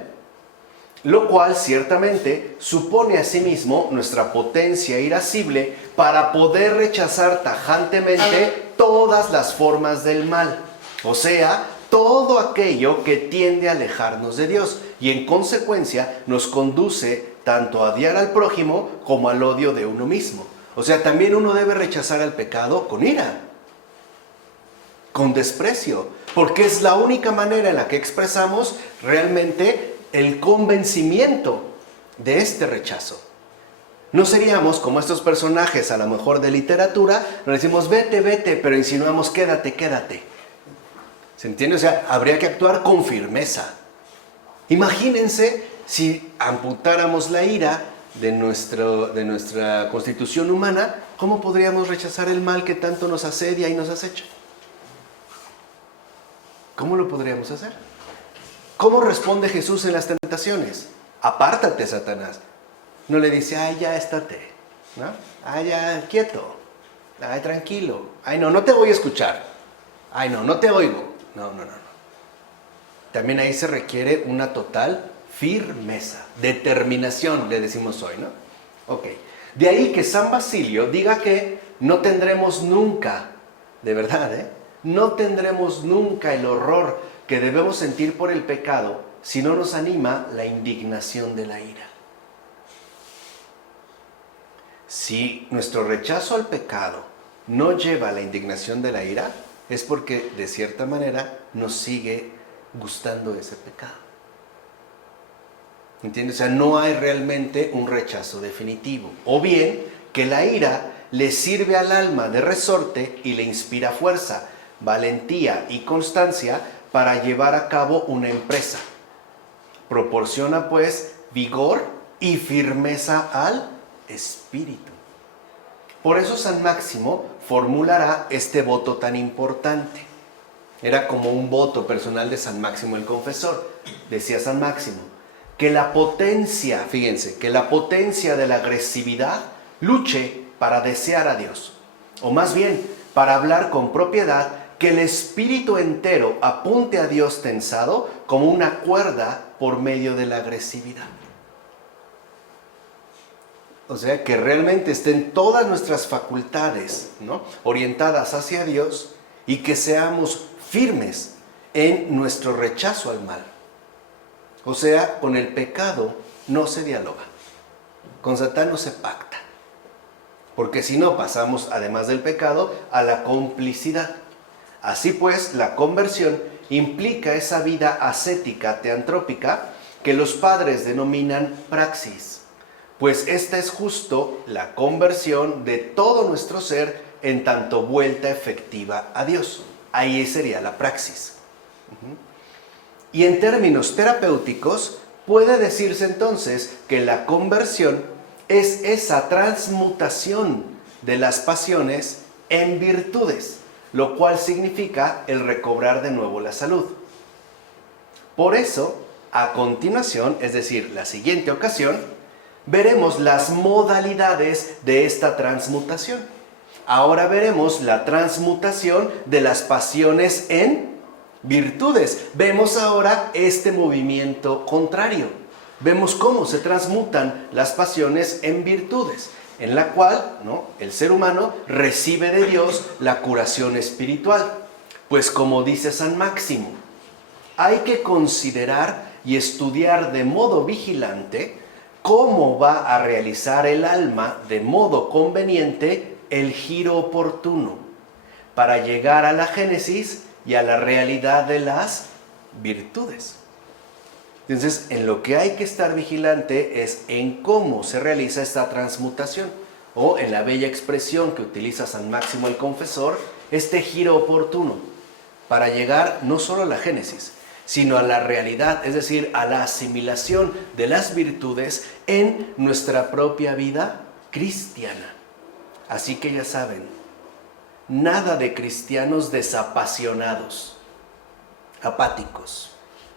lo cual ciertamente supone asimismo nuestra potencia irascible para poder rechazar tajantemente todas las formas del mal, o sea, todo aquello que tiende a alejarnos de Dios y en consecuencia nos conduce tanto a odiar al prójimo como al odio de uno mismo. O sea, también uno debe rechazar el pecado con ira, con desprecio, porque es la única manera en la que expresamos realmente el convencimiento de este rechazo. No seríamos como estos personajes a lo mejor de literatura, nos decimos vete, vete, pero insinuamos quédate, quédate. ¿Se entiende? O sea, habría que actuar con firmeza. Imagínense si amputáramos la ira de nuestra constitución humana, ¿cómo podríamos rechazar el mal que tanto nos asedia y nos acecha? ¿Cómo lo podríamos hacer? ¿Cómo responde Jesús en las tentaciones? Apártate, Satanás. No le dice, ay, ya estate, ¿no? Ay, ya, quieto. Ay, tranquilo. Ay, no te voy a escuchar. Ay, no te oigo. No. También ahí se requiere una total firmeza, determinación, le decimos hoy, ¿no? Ok. De ahí que San Basilio diga que no tendremos nunca, de verdad, no tendremos nunca el horror que debemos sentir por el pecado si no nos anima la indignación de la ira. Si nuestro rechazo al pecado no lleva a la indignación de la ira, es porque de cierta manera nos sigue gustando ese pecado. ¿Entiendes? O sea, no hay realmente un rechazo definitivo. O bien que la ira le sirve al alma de resorte y le inspira fuerza, valentía y constancia para llevar a cabo una empresa. Proporciona pues vigor y firmeza al espíritu. Por eso San Máximo formulará este voto tan importante. Era como un voto personal de San Máximo el Confesor. Decía San Máximo que la potencia, fíjense, que la potencia de la agresividad luche para desear a Dios. O más bien, para hablar con propiedad, que el espíritu entero apunte a Dios tensado como una cuerda por medio de la agresividad. O sea, que realmente estén todas nuestras facultades, ¿no?, orientadas hacia Dios y que seamos firmes en nuestro rechazo al mal. O sea, con el pecado no se dialoga, con Satán no se pacta, porque si no pasamos, además del pecado, a la complicidad. Así pues, la conversión implica esa vida ascética teantrópica que los padres denominan praxis, pues esta es justo la conversión de todo nuestro ser en tanto vuelta efectiva a Dios. Ahí sería la praxis. Y en términos terapéuticos, puede decirse entonces que la conversión es esa transmutación de las pasiones en virtudes, lo cual significa el recobrar de nuevo la salud. Por eso, a continuación, es decir, la siguiente ocasión, veremos las modalidades de esta transmutación. Ahora veremos la transmutación de las pasiones en virtudes. Vemos ahora este movimiento contrario. Vemos cómo se transmutan las pasiones en virtudes, en la cual, ¿no?, el ser humano recibe de Dios la curación espiritual. Pues como dice San Máximo, hay que considerar y estudiar de modo vigilante cómo va a realizar el alma de modo conveniente el giro oportuno para llegar a la génesis y a la realidad de las virtudes. Entonces, en lo que hay que estar vigilante es en cómo se realiza esta transmutación, o en la bella expresión que utiliza San Máximo el Confesor, este giro oportuno, para llegar no solo a la génesis, sino a la realidad, es decir, a la asimilación de las virtudes en nuestra propia vida cristiana. Así que ya saben, nada de cristianos desapasionados, apáticos,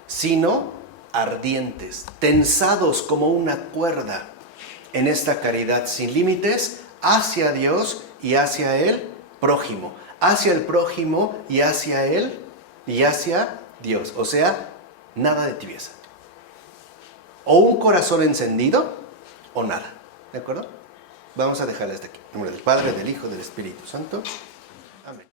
sino ardientes, tensados como una cuerda en esta caridad sin límites hacia Dios y hacia el prójimo, hacia el prójimo y hacia él y hacia Dios. O sea, nada de tibieza. o un corazón encendido o nada. ¿De acuerdo? Vamos a dejarla hasta aquí. En nombre del Padre, del Hijo, del Espíritu Santo. Amén.